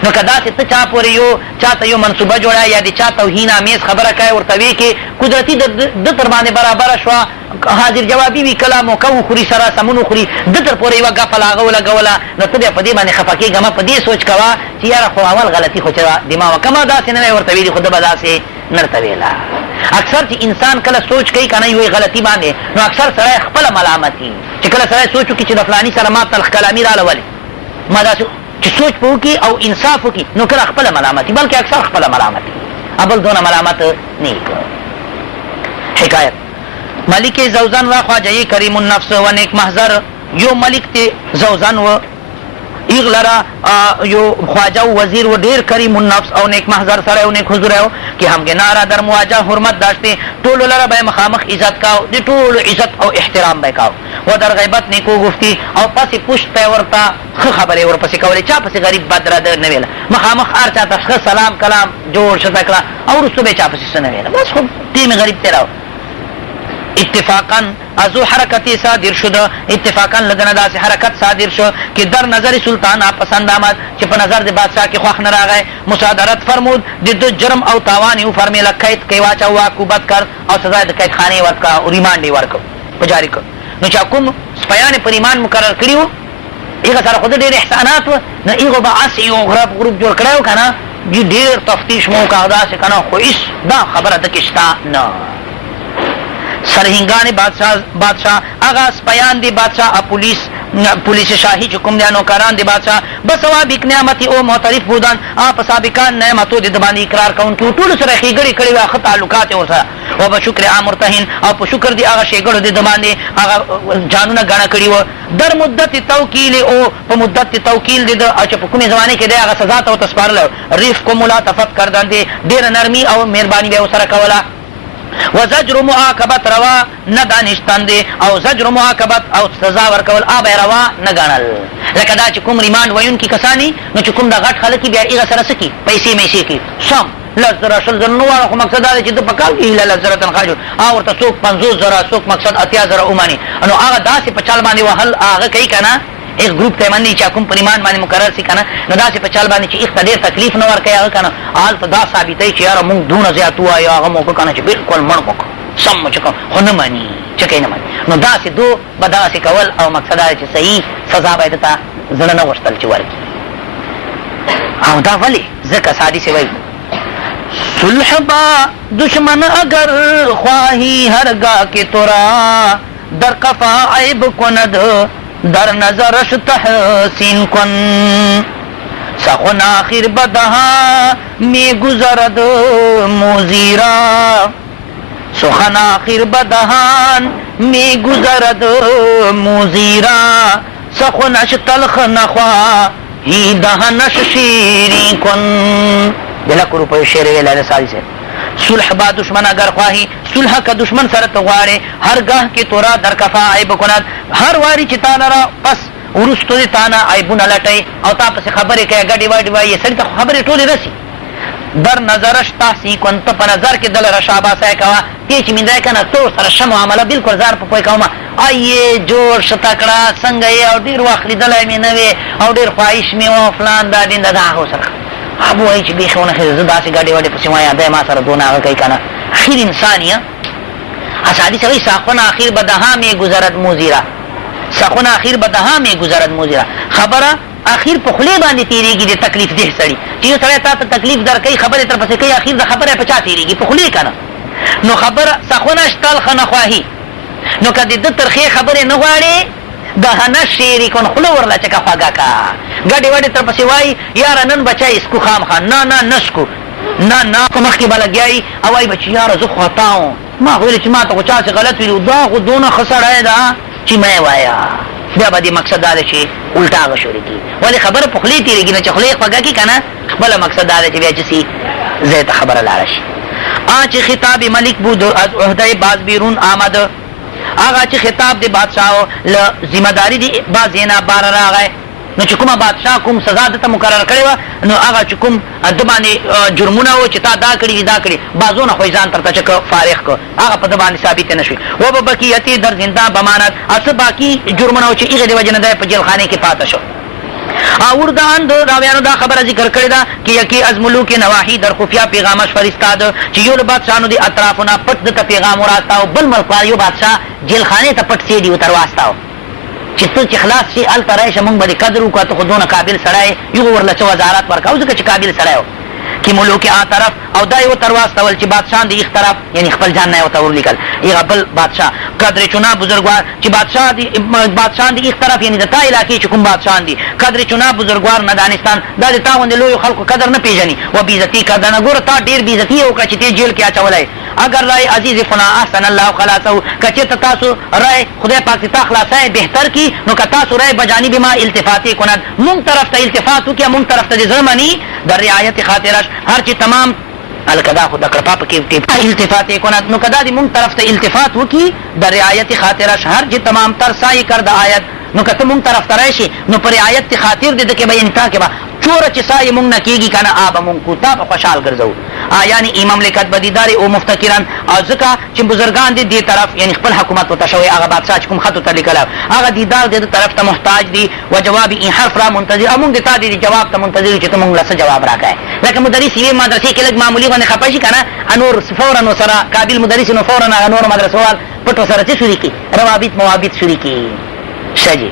نو که داسې ته چا پورې یو چاته یو منصوبه جوړه یا د چا توهین امیز خبره کوې ورته ویې کې قدرتي د تر باندې برابره شوه، حاضر جوابي وي کله موقع وخوري سره سمون وخوري د تر پورې یوه ګپه له هغه ولګوله، نو ته بیا په دې باندې خفه کېږه مه، په دې سوچ کوه چې یاره خو اول غلطي خو چې دماغ وه که ما داسې نه وی ورته ویلي خو ده به داسې نه درته ویله. اکثر چې انسان کله سوچ کوي که نه یوې غلطي باندې نو اکثر سړی خپله ملامتي، چې کله سړی سوچ وکړي چې د فلاني سره ما تلخ کلامي راله ولې ما داسې چې سوچ په وکړي او انصاف وکړي نو کله خپله ملامتي بلکې اکثر خپله ملامتي ابل دونه ملامت نه حکایت. ملک زوزن و خواجه کریم النفس و نیک محضر، یو ملک تی زوزن و ایغ لرا یو خواجه و وزیر و ډیر کریم النفس او نیک محضر سره او نیک حضور او که همگنارا در مواجه حرمت داشته، ټولو لره به مخامخ عزت کاو، د ټولو عزت او احترام به کاو، و در غیبت نیکو گفتی او پسې پشت پی ورته ښه خبرې ورپسې کولې، چا پسې غریب بد رد نه ویله، مخامخ هر چا ته ښه سلام کلام جوړ شته کړه او وروستو به چا پسې څه نه ویله، بس خو ټیم غریب تېراو. اتفاقا ازو حرکتی صادر شد، اتفاقا لدنه داسې حرکت صادر شو که در نظر سلطان پسند آمد، چې په نظر د بادشاه کې خوښ نه راغی. مصادرت فرمود د دو جرم او تاوان یې وفرمیله، قید کې واچوه، عقوبت کرد او سزا د قید خانې ورکړه او ریمانډ یې ورکړ په جاري کړ. نو چې کوم سپیان یې په ریمانډ مقرر کړي وو هغه سره خو د ډېر احسانات وه، نو هغو به هسې یو غروپ جوړ کړی و که نه ډېر تفتیش مو وکړه داسې که نه خو هېڅ دا خبره دکې شته نه. سرهنگان بادشاہ اغا سپیان دی بادشاہ پولیس شاہی چکم دیا نوکران دی بادشاہ بسوابق نعمتی او معترف بودن آپ سابقان نعمتو دی دبانی اقرار کون کیو طول سر خیگڑی کڑی و اخت تعلقات او سر و بشکر آمرتہن او پشکر دی آغا شیگڑو دی دبانی آغا جانونا گانا کڑی و در مدت توکیل او پا مدت توکیل دی دا اچھا پا کمی زمانے کے دی آغا سزا تا و تسپار لو ریف کو ملاتفت کردن دی دیر نرمی او مہربانی بے او سر کولا و زجر معاقبت روا نه دانشتن دی او زجر معاقبت او سزا ورکول آب روا نه ګڼل، لکه دا چې کوم ریمانډ ویونکي کسانی نو چې کوم دا غټ خلک بیا هغه سره څه کي پیسې میسې کي سم 10,000 نو واړه خو مقصد دا دی چې د په کال کې 10,000 تنخوا جوړ او ورته څوک 50,000 څوک مقصد 80,000 وماني، نو هغه داسې په چال باندې وهل هغه کوي که نه ایک گروپ ته مني چې کوم پریمان باندې مقرر سي کنه نو داسې په چال باندې چې ایخ ته ډېر تکلیف نه ورکوي هغه کنه هلته دا ثابتوي چې یاره مونږ دونه زیات ووایو هغه مو وکړو کنه چې بلکل مړ مو کړو سم مو چې کوم خو نه مني چې کوي نه مني، نو داسې دو به داسې کول او مقصد دا چې صحیح سزا به یې دته زړه نه غوښتل چې ورکړي. او دا ولې ځکه سادي سے وایي صلح با دشمن اگر خواهی هرگاه که تو را در قفا عیب کند در نظرش تحسین کن سخن آخر بدها می گذرد موزیرا سخن آخر بدهان می گذرد موزیرا سخنش تلخ نخوا ہی دهنش شیرین کن. بلا کو روپے شعر ویلا ساری سے صلح با دشمن اگر خواهی صلح کا دشمن سره ته غواړې هرگاه کې تورا در کفا عیب کند هر واری چې تا لره پس وروستو دې تا نه عیبونه لټوي او تا پسې خبرې کوې ګډې واډې وایي سړي ته خو خبرې ټولې رسي در نظرش تحسی کن ته په نظر کې دلره شاباسی کوه تی چې میندی که نه تو سره ښه معامله بلکل ځان په پوی کومه ایې جوړ ښه تکړه څنګه یې او ډېر وخت لیدلی مې نه وې او ډېر خواهش مې و فلان دا دین د هغو سره اب وایي چې بیخي ونه ښځې زه داسې ګاډې واډې پسې وایم دی ما سره دونه هغه کوي که نه خیر انسان یې اسادی سوی ساخن آخر بدها میں گزرد موزیرا، ساخن آخر بدها میں گزرد موزیرا. خبره اخیر په خلی باندې تیریږي د تکلیف ده سړی چې یو سړی تا ته تکلیف درکوي خبره تر پسې کوي اخیر د خبره په چا تیریږي په خلی کنه. نو خبره ساخن اشتلخ نه خواهی نو کدی د ترخی خبره نه غواړي دهنه شیری کن خلو ورلا چکا خواگا کا گاڑی واڑی تر پسی وائی یارا نن بچائی اسکو خام خان نا نا نسکو نا نا مخ کی بالا گیائی اوائی بچی یارا زو خطاؤں ما خویلی چی ما تا کچا سی غلط ویلو دا خود دونا خسر آئے دا چی میں وایا بیا با دی مقصد داده چی الٹا آغا شوری کی ولی خبر پخلی تیری گی نا چی خلی خواگا کی کنا بلا مقصد داده چی بیا چسی زیت خبر لارش آنچی خطاب ملک بود از عہدہ باز بیرون آمد آغا چې خطاب دی بادشاہو ذمہ داری دی بازینا بار راغی نو چې کومه بادشاہ کوم سزا دته مقرر کړی وه نو هغه چې کوم د باندې جرمونه و چې تا دا کړي دا کړي بازونه خو ځان ترته چې فارغ کړ هغه په د باندې ثابت نه شوي و به بقیتې در زندان بمانت څه باقي جرمونه و چې هغې د وجې نه دی په جیلخانې کې پاته شو. اوردان دو راویانو دا خبر ذکر کړی دا کہ یکی از ملوک نواحی در خفیہ پیغامش فرستاد چې یو بادشاہانو دی اطرافونه پټ دته پیغام وراستاو بل ملک یو بادشاہ جیل خانه ته پټ سیډي وترواستاو چې ته چې خلاص شي هلته راشي موږ به دې قدر وکړو ته خو دونه قابل سړی یو ورله څه وزارت ورکوو ځکه چې قابل سړی و کہ ملوک آ طرف او دا یو ترواستول چې بادشاہان دی ایک طرف یعنی خپل جان نه ورته ورلیکل یغه بل بادشاہ قدر چنا بزرگوار چې بادشاہان دی ایک طرف یعنی د تا علاقې چې کوم بادشاہان دي قدر چنا بزرگوار نه دانستان دا د تا غوندې لویو خلکو قدر نه پیژني و بېعزتي کردنه ګوره تا ډېر بېعزتي یې وکړه چې ته جیل کې اچولی اگر رائے عزیز فنا احسن الله خلاصو کچه تاسو رائے خدای پاک تا خلاصای بهتر کی نو که تاسو رائے بجانب ما التفاتی کند مونږ طرف ته التفات وکړه مونږ طرف ته دې زړه مني در رعایت خاطرش هر چې تمام الکدا خود کړپا پکې التفات کند نو کدا دې مونږ طرف ته التفات وکړي در رعایت خاطرش هر چې تمام تر سای کرد آیت نو کته مونږ طرف ته راشي نو پر رعایت خاطر دې کې به انتا کې با چور چې سای مونږ نه کېږي کنه آب مونږ کو تا په خوشحال ګرځو یعنی امام لیکت بدیدار او مفتکران او ځکه چې بزرگان دې طرف یعنی خپل حکومت وته شوی هغه بادشاہ چې کوم خط ته لیکل هغه دیدار دې طرف ته محتاج دي و جواب این حرف را منتظر امون دې تا دې جواب ته منتظر چې ته مونږ له جواب راکای لکه مدرس یې مدرسې کې لګ معمولی باندې خپه شي کنه انور فورا نو سره قابل مدرس نو فورا انور مدرسه وال پټو سره چې شوري کی روابط موابط شوري کی شجی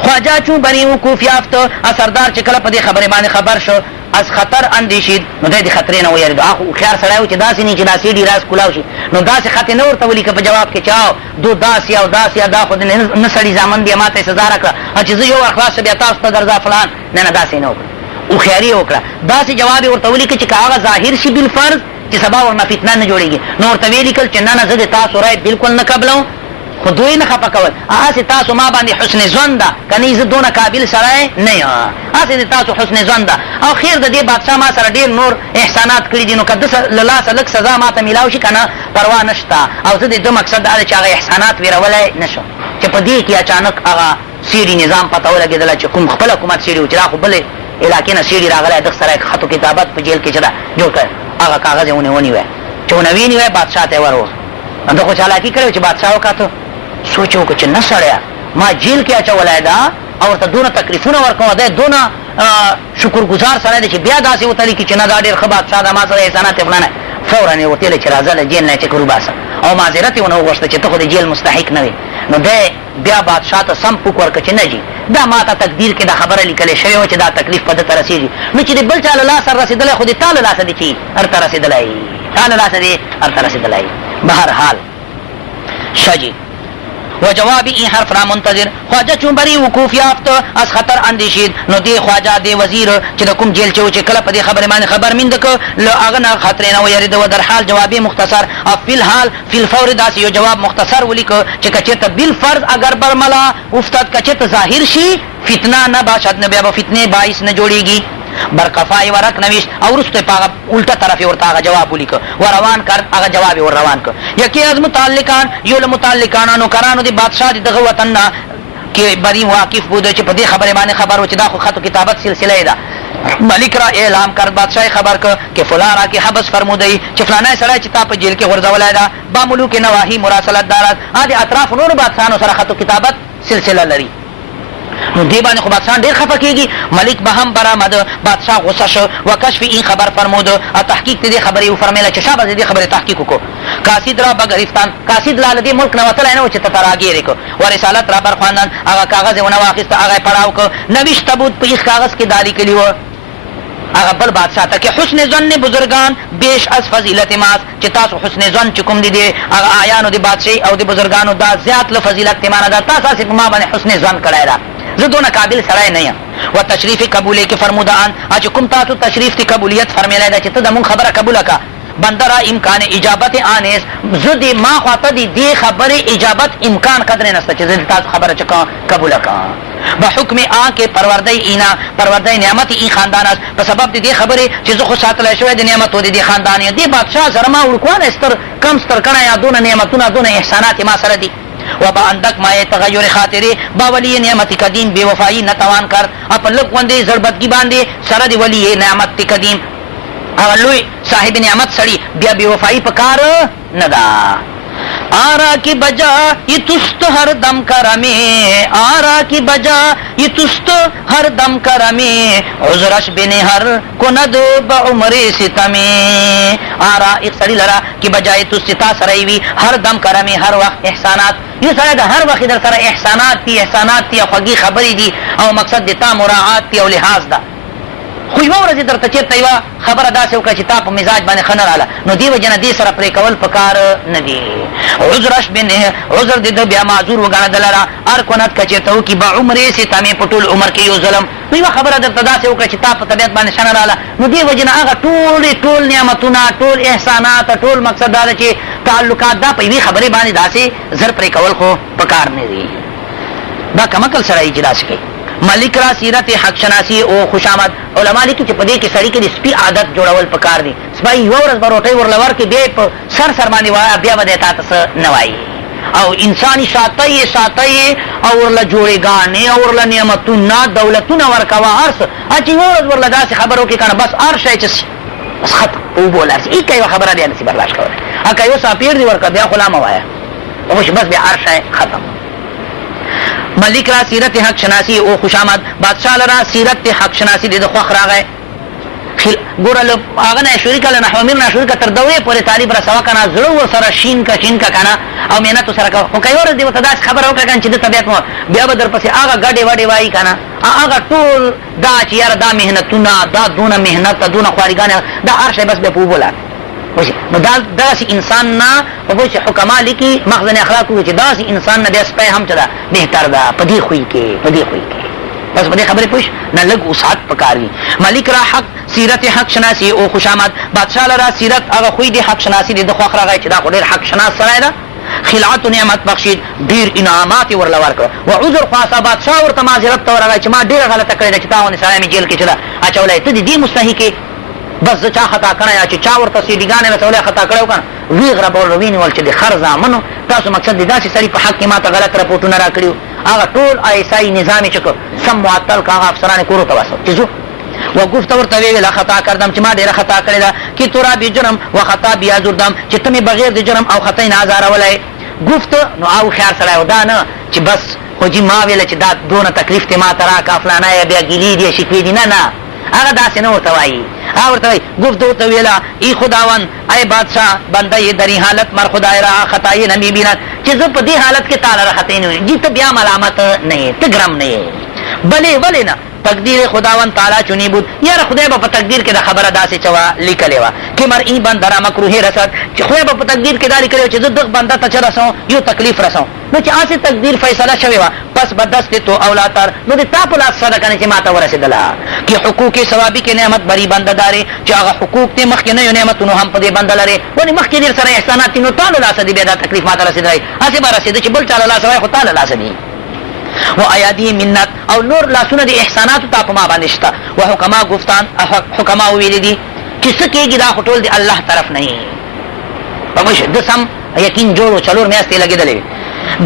خواجه چون بری وقوف یافت اثردار چې کله په دې خبرې باندې خبر شو از خطر اندیشید نو د خطرې نه ویریدو هغه خیار سړی و چې داسې نه چې دا سیډي راز کولاو شي نو داسې خط نه ورته ولیکه په جواب کې چاو دو داسې او داسې دا خو نه سړي زامن دی ما ته سزا راکړه چې زه یو وخت خلاص بیا تاسو ته درځه فلان نه نه داسې نه وکړه هوښیاري وکړه داسې جواب یې ورته ولیکه چې که هغه ظاهر شي بالفرض چې سبا ورنه فتنه نه جوړېږي نو ورته ویې لیکل چې نه نه زه د تاسو رای بالکل نه قبلوم خو دوی نه خفه کول هسې تاسو ما باندې حسن ظن ده که نه زه دونه قابل سړی نه یم هسې د تاسو حسن ظن ده او خیر د دې بادشاه ما سره ډېر نور احسانات کړي دي نو که ده له لاسه لږ سزا ما ته میلاو شي که نه پروا نشته او زه د ده مقصد دا ده چې هغه احسانات ویرولی نه شم چې په دې کې اچانک هغه سیډي نظام پته ولګېدله چې کوم خپل حکومت سیډي و چې دا خو بلې علاقې نه سیډي راغلی دغ سره خط و کتابت په جیل کې چې ده جوړ کړی هغه کاغذ یې ونیوی چې ونه وینیوی بادشاه ته یې ور ده خو چالاکي کړی چې بادشاه وکاته سوچ وکړه چې نه سړیا ما جیل کې اچولی ده او ورته دونه تکلیفونه ورکوم دی دونه شکرګزار سړی دی چې بیا داسې ورته لیکي چې نه دا ډېر ښه بادشاه ده ما سره احسانات یې فلانه فورا یې ورته ویلی چې راځه له جیل نه یې چکر وباسه او معذرت یې ونه وغوښته چې ته خو د جیل مستحق نه وې نو دی بیا بادشاه ته سم پوک ورکړه چې نه جي دا ما ته تقدیر کې دا خبره لیکلې شوې وه چې دا تکلیف په ده ته رسېږي نو چې د بل چا له لاسه رسېدلی خو د تا له لاسه دی چې هرته رسېدلی تا له لاسه دی هرته رسېدلی بهرحال شجی و جواب این حرف را منتظر خواجه چون بری وقوف یافت از خطر اندیشید نو دی خواجه دی وزیر چې د کوم جیل چې و چې کله په دې خبرې باندې خبر میند که له هغه نه خطرې نه ویرېده و در حال جوابی مختصر او فی الحال فی الفور داسې یو جواب مختصر ولیکه چې که چېرته بالفرض اگر برملا افتد که چېرته ظاهر شي فتنه نه باشد نه بیا به فتنې باعث نه جوړېږي برقفای ورک نوشت او رسته پاغه الټا طرف ورته هغه جواب ولیکه و روان کرد هغه جواب ور روان که یکی از متعلقان یو له متعلقانو نوکرانو د بادشاه دغه وطن نه کې بری واقف بوده چې په دې خبرې باندې خبر و چې دا خو خط و کتابت سلسله ده ملک را اعلام کرد بادشاہ خبر که فلان را که حبس فرمودی چې فلانه سړی چې تا په جیل کې غورځولی ده با ملوک نواحی مراسلت دارد د اطراف نورو بادشاهانو سره خط و کتابت سلسله لري نو دی باندې خو بادشاہ ډیر خفه کیږي. ملک به هم برآمد، بادشاہ غصه شو، وکشف این خبر فرمود، تحقیق دې خبرې وفرمیله چې شابه دې خبرې تحقیق وکړو. کاسد را بگرفتان، کاسد لا دې ملک نه وتلی نه و چې ته راګیرې کړو. و رسالت را برخواندن، هغه کاغذ یې ونه واخیسته، هغه یې پړاو کړ. نوشته بود په ایخ کاغذ کې دا لیکلي وه هغه بل بادشاہ ته که حسن ظن بزرگان بیش از فضیلت ماست، چې تاسو حسن ظن چې کوم دي هغه آیانو د بادشاهي او د بزرګانو دا زیات له فضیلت مانه ده، تاسو هسې په ما باندې حسن ظن کړی ده، زه دونه قابل سړی نه یم. و تشریف قبولی کې فرموده ان چې کوم تاسو تشریف تی قبولیت فرمیلی ده چې ته د مونږ خبره قبوله که بنده را امکان اجابت آنیست، زه دې ما خواته دې خبرې اجابت امکان قدرې نسته چې زه د تاسو خبره چې قبوله کړم. به حکم آ کې پرورده اینا پرورده نعمت این خاندان است، په سبب د دې خبرې چې زه خو ساتلی شوی د نعمتو د دې خاندان یم. دې بادشاه سره ما وړکوانه ستر کم ستر کڼه یا دونه نعمتونه دونه احسانات ما سره دي. و با اندک مایه تغیر خاطره با ولی نعمت قدیم بے وفایی نتوان کرد، اپا لگ وندے زربتگی باندے سرد ولی نعمت قدیم هغه لوی صاحب نعمت سړي بیا بے وفایی په کار نه ده. آرا کی بجا یہ تست ہر دم کرمے، آرا کی بجا یہ تست ہر دم کرمے، عذرش بنہر کند بعمر ستمے. آرا ایک سړي لرا کی بجای تست تا سره وي هر دم کرمے هر وخت احسانات، یو سره د هر وخت در سره احسانات دي یا خوږی خبرې دي او مقصد د تا مراعات دي او لحاظ ده. خو یوه ورځې درته چېرته یوه خبره داسې وکړه چې تا په مزاج باندې ښه نه راله، نو دې وجې نه دې سره پرې کول په کار نه دي. عذرش بنه عذر د ده بیا معذور وګڼه ده لره هر کنت که چېرته وکړي به عمرې ستمې په ټول عمر کې یو ظلم. نو یوه خبره درته داسې وکړه چې تا په طبیعت باندې ښه نه راله، نو دې وجې نه هغه ټول نعمتونه ټول احسانات ټول مقصد دا ده چې تعلقات دا په یوې خبرې باندې داسې زر پرې کول خو په کار نه دي. دا کمکل سړی چې داسې کوي. ملک را سیرت حق شناسی او خوشامد، علماء لیکي چې په دې کې سړي کې د سپي عادت جوړول پکار دي. سپی یوه ورځ به روټۍ ورله ورکړي بیا یې په سر باندې وایه بیا به دی تا ته څه نه وایي. او انساني ساتئ او ورله جوړېګانې او ورله نعمتونه دولتونه ورکوه هر څه، چې یوه ورځ ورله داسې خبره وکړي که نه بس هر شی چې بس ختم په اوبو ولاړ شي. هېڅ یوه خبره بیا نسي برداشت کولی. که یو ساپیر دې ورکړه بیا خو لا مه وایه بس بیا هر شی ختم. ملک را سیرت حق شناسی او خوشامد، بادشاہ لرا سیرت حق شناسی دې د خوښ راغی. ګوره له هغه نه شروع کړه نحو امیر نه شروع کړه تر دورې پورې طالب رسوه که نه زړه ورسره شین که که نه او محنت ورسره کوه. خو که یوه ورځ دې ورته داسې خبره وکړه که نه چې د طبیعت مو بیا به در پسې هغه ګډې وډې وایي که نه هغه ټول دا چې یاره دا محنتونه دا دونه محنت دونه خوارېګانې دا هر شی بس بیا په اوبو لاړ. نو داسې انسان نه په چې حکما لیکي مخزن اخلاق وي چې داسې انسان نه بیا سپی هم چې ده بهتر ده په دې خوی کې بس په دې خبرې پوه نه لږ وسعت پکار وي. ملک را حق سیرت حق شناسی او خوشامد، بادشاه لره سیرت هغه خوی دی حق شناسی دی د خوښ راغی چې دا خو ډېر حق شناس سړی ده. خلعت و نعمت بخشید، ډېر انعامات یې ورله ورکړه. و عذر خواصه بادشاه ورته معذرت ته ورغی چې ما ډېره غلطه کړې ده چې تا ونې سړی مې جیل کې چې ده اچولی ته د دې مستحقې بس زه چا خطا کړی یا چې چا ورته سیډیګانې رسولی خطا کړی و که نه ویې غربول وینېول چې د خر زامنو تاسو مقصد د داسې سړي په حق کې ما ته غلط رپوټونه را کړي وو. هغه ټول ایسایي نظام یې چې کړ سم معطل که هغه افسران یې کورو ته واستول چې ځو و گفته ورته ویې ویله خطا کردم چې ما ډېره خطا کړې ده که تو را بې جرم و خطا بیازردم چې ته مې بغیر د جرم او خطا یې نه ازارولی. گفته نو او خیار سړی و دا نه چې بس خو جي ما ویله چې دا دونه تکلیف دې ما ته راکړه فلانه یې بیا ګیلې دي شکوې دي نه هغه داسې نه ورته وایي. هغه ورته وایي گفت ورته ویله ای خداوند ای بادشاه بنده یې در این حالت مر خدای را خطایې نه می بیند چې زه په دې حالت کې تا لره خطایې نه وینم. جي ته بیا ملامت نه یې ته ګرم نه یې بلې ولې نه تقدیر خداوند تعالی چونی بود. یاره خدای به په تقدیر کې د خبره داسې چوا لیکلې وه که مرئی بنده را مکروهې رسد چې خدای به په تقدیر کې دا لیکلې وه چې زه دغ بنده ته څه رسوم یو تکلیف رسوم. نو چې هسې تقدیر فیصله شوې وه پس به دست تو اولاتر نو د تا په لاس څه ده که نه چې ما ته ورسېدله که حقوق ثوابي کې نعمت بری بنده دارې چې هغه حقوق دې مخکې نه یو نعمتونو هم په دې بنده لرې ولې مخکې ډېر سره احسانات دي نو تا له لاسه دي بیا دا تکلیف ما ته رسېدلی هسې به رسېده چې بل چا له لاسه وایي خو تا له لاسه دي. و ایادی منت او نور لاسونه د احساناتو تا په ما باندې شته. و حکما گفتان حکما ویلي دي چې څه کېږي دا خو ټول د الله طرف نه یې په موږ د سم یقین جوړ و څلور میاشتې لګېدلې وې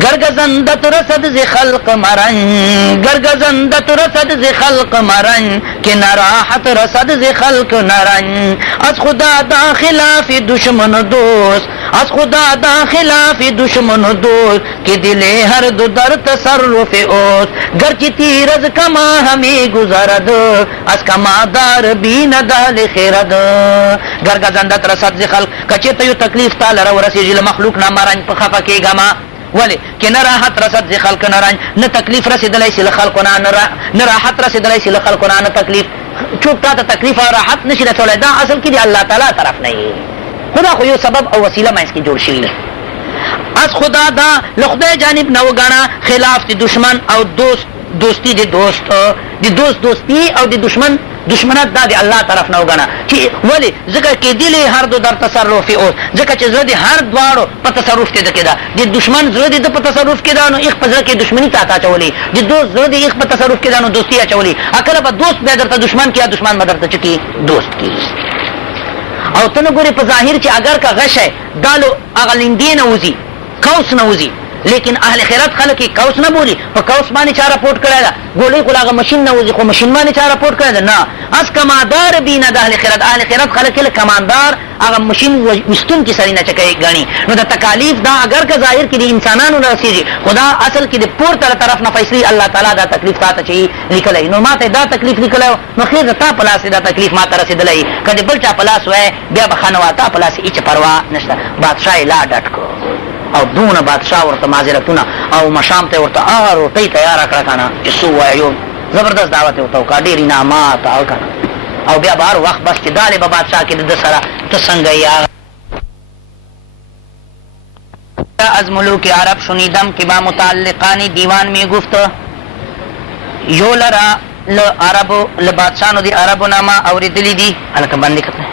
گرگزندت رسد ز خلق مرنج، گرگزندت رسد ز خلق مرنج، که نراحت رسد ز خلق نرنج. از خدا دا خلاف دشمن دوست، از خدا دا خلاف دشمن دوست، که دل هر دو در تصرف اوست. گرچه تیر از کما ہمیں گزرد، از کما دار بین دال خیرد. گرگزندت رسد ز خلق، کچه تیو تکلیف تا لرا ورسیجی لمخلوق نامرنج پا خفا کی گما. ولی که نه راحت رسد ز خلق نرنج، نه تکلیف رسیدلی سی لخلقنا، نه راحت رسیدلی سی لخلقنا، نه تکلیف. چوک تا تکلیف اور راحت نشی رسولی، دا اصل کی دی اللہ تعالی طرف نہیں، خدا خو یو سبب او وسیله منځ کې جوړ شوي. از خدا دا لخدای جانب نه وګڼه، خلاف د دشمن او دوست دوستی د دوست، د دوست دوستی او د دشمن دشمنت دا د الله طرف نه وګڼه. چې ولې ځکه کې دل هر دو در تصرف اوس، ځکه چې زړه د هر دواړو په تصرف کې ده، کېده د دشمن زړه د په تصرف کې ده، نو ایخ په زړه کې دشمني تا اچولې، د دوست زړه د ایخ په تصرف کې ده، نو دوستي اچولې. کله به دوست بیا درته دشمن کیا، دشمن به درته چکي دوست کی. او ته نه ګورې په ظاهر چې اگر که غش دالو هغه لیندې نه وځي، کوس نه وځي، لیکن اهل خیرات خلک یې کوس نه بولي. په کوس باندې چا راپورټ کړی ده، ګولۍ خو هغه مشین نه وځي، خو مشین باندې چا راپورټ کړی ده نه. از کماندار بینه د اهل خیرات، اهل خیرات خلک یې کماندار هغه مشین ویستونکي سړي نه چکۍ ګڼي. نو د تکالیف دا اگر که ظاهر کې د انسانانو نه رسېږي، خو دا اصل کې د پورته طرف نه فیصلې الله تعالی دا تکلیف تا ته چې لیکلی. نو ما ته دا تکلیف لیکلی و، نو خیر د تا په لاس دا تکلیف ما ته رسېدلی. که د بل چا په لاس وای بیا به ښه نه وه، تا په لاس هېڅ پروا نشته. بادشاه یې لا ډټ کړو او دونه بادشاه ورته معذرتونه او مشام ته ورته هغه روټۍ تیاره کړه که نه چې څه ووایه. یو زبردست دعوت یې ورته وکړه، ډېر انعامات او که نه. او بیا به هر وخت بس چې دا دی به بادشاه کې د ده سره ته څنګه یې. از ملوک عرب شنیدم که با متعلقان دیوان می گفت، یو لرا عربو لبادشانو دی عربو ناما اوریدلی دی. الکه بندی کتنه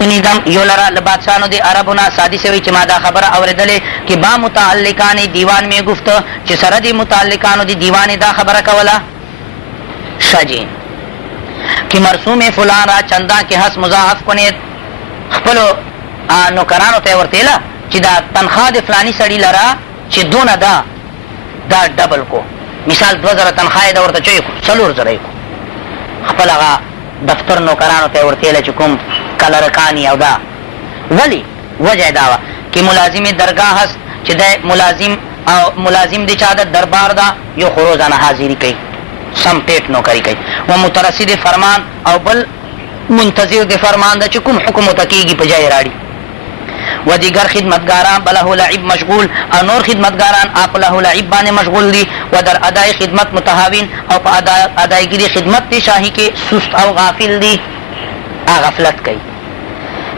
شنیدم یو لرا لبادشانو دی عربو نا سادی سوی چې ما دا خبره اوریدلی که با متعلقان دیوان می گفت، چې سره دی متعلقانو دی دیوان دا خبره کوله. شجی که مرسوم فلان را چندا که هست مضاعف کنید، خپلو نوکرانو ته ورتیله چې دا تنخوا د فلانی سړي لره چې دونه ده دا ډبل کو. مثال 2000 تنخوا یې ده ورته چوی کړو، 4000 یې کړو. خپل هغه دفتر نوکرانو ته یې ورتیله چې کوم کلرکاني او دا. ولی وجه دا وه که ملازم درگاه هست چې دی ملازم دی چا د دربار ده، یو خو روزانه حاضري کوي، سم ټیټ نوکري کوي. و مترصد فرمان او بل منتظر د فرمان ده چې کوم حکم ورته کېږي په جای راړي. و دیگر خدمتگاران بله لعب مشغول، او نور خدمتگاران آپ له لعب باندې مشغول دي. و در ادای خدمت متهاون، او په ادایګری خدمت شاهي کې سست او غافل دي، غفلت کوي.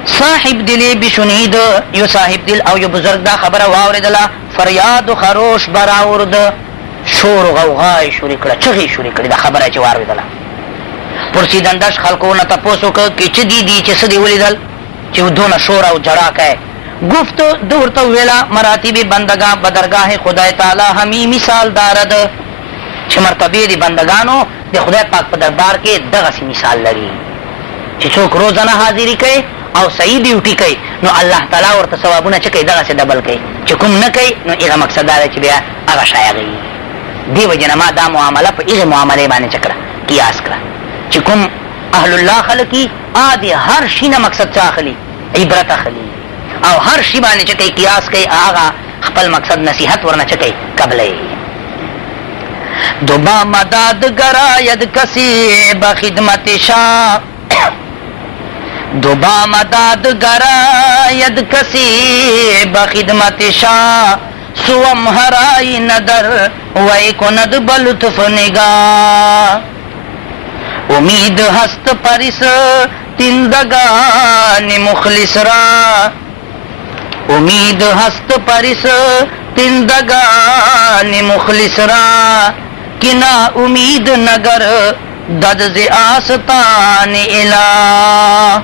صاحب دلی بشنید، یو صاحب دل او یو بزرگ دا خبره واوریدله. فریاد و خروش براورد، شور و غوغای شروع کړه، چغې شروع کړې دا خبره چې واوریدله. پرسیدندش خلکو نه تپوس وکړه چې څه دي چې څه دې ولیدل چې دونه شور او جړا کوي. گفت ده ورته وویله مراتب بندگان بدرگاه خدای تعالی همي مثال دارد، چې مرتبې د بندگانو د خدای پاک په دربار کې دغسې مثال لري چې څوک روزانه حاضري کوي او صحیح ډیوټي کوي، نو الله تعالی ورته ثوابونه چې کوي دغسې ډبل کوي. چې کوم نه کوي نو هغه مقصد دا دی چې بیا هغه شی هغوي. دې وجې نه ما دا معامله په هغې معاملې باندې چې کړه قیاس کړه چې کوم اهل الله خلک یي د هر شي نه مقصد څه اخلي، عبرت اخلي، او هر شي باندې چې کوي قیاس کوي هغه خپل مقصد نصیحت ورنه چې کوي قبلوي. دوبا مدد گراید کسی بخدمت شاه، دوبا مدد گراید کسی بخدمت شاه، سوم هرای ندر وی کند بلطف نگاه. امید هست پریس تندگان مخلص را، امید هست پریس تندگان مخلص را، که نا امید نگر دد ز آستان اله.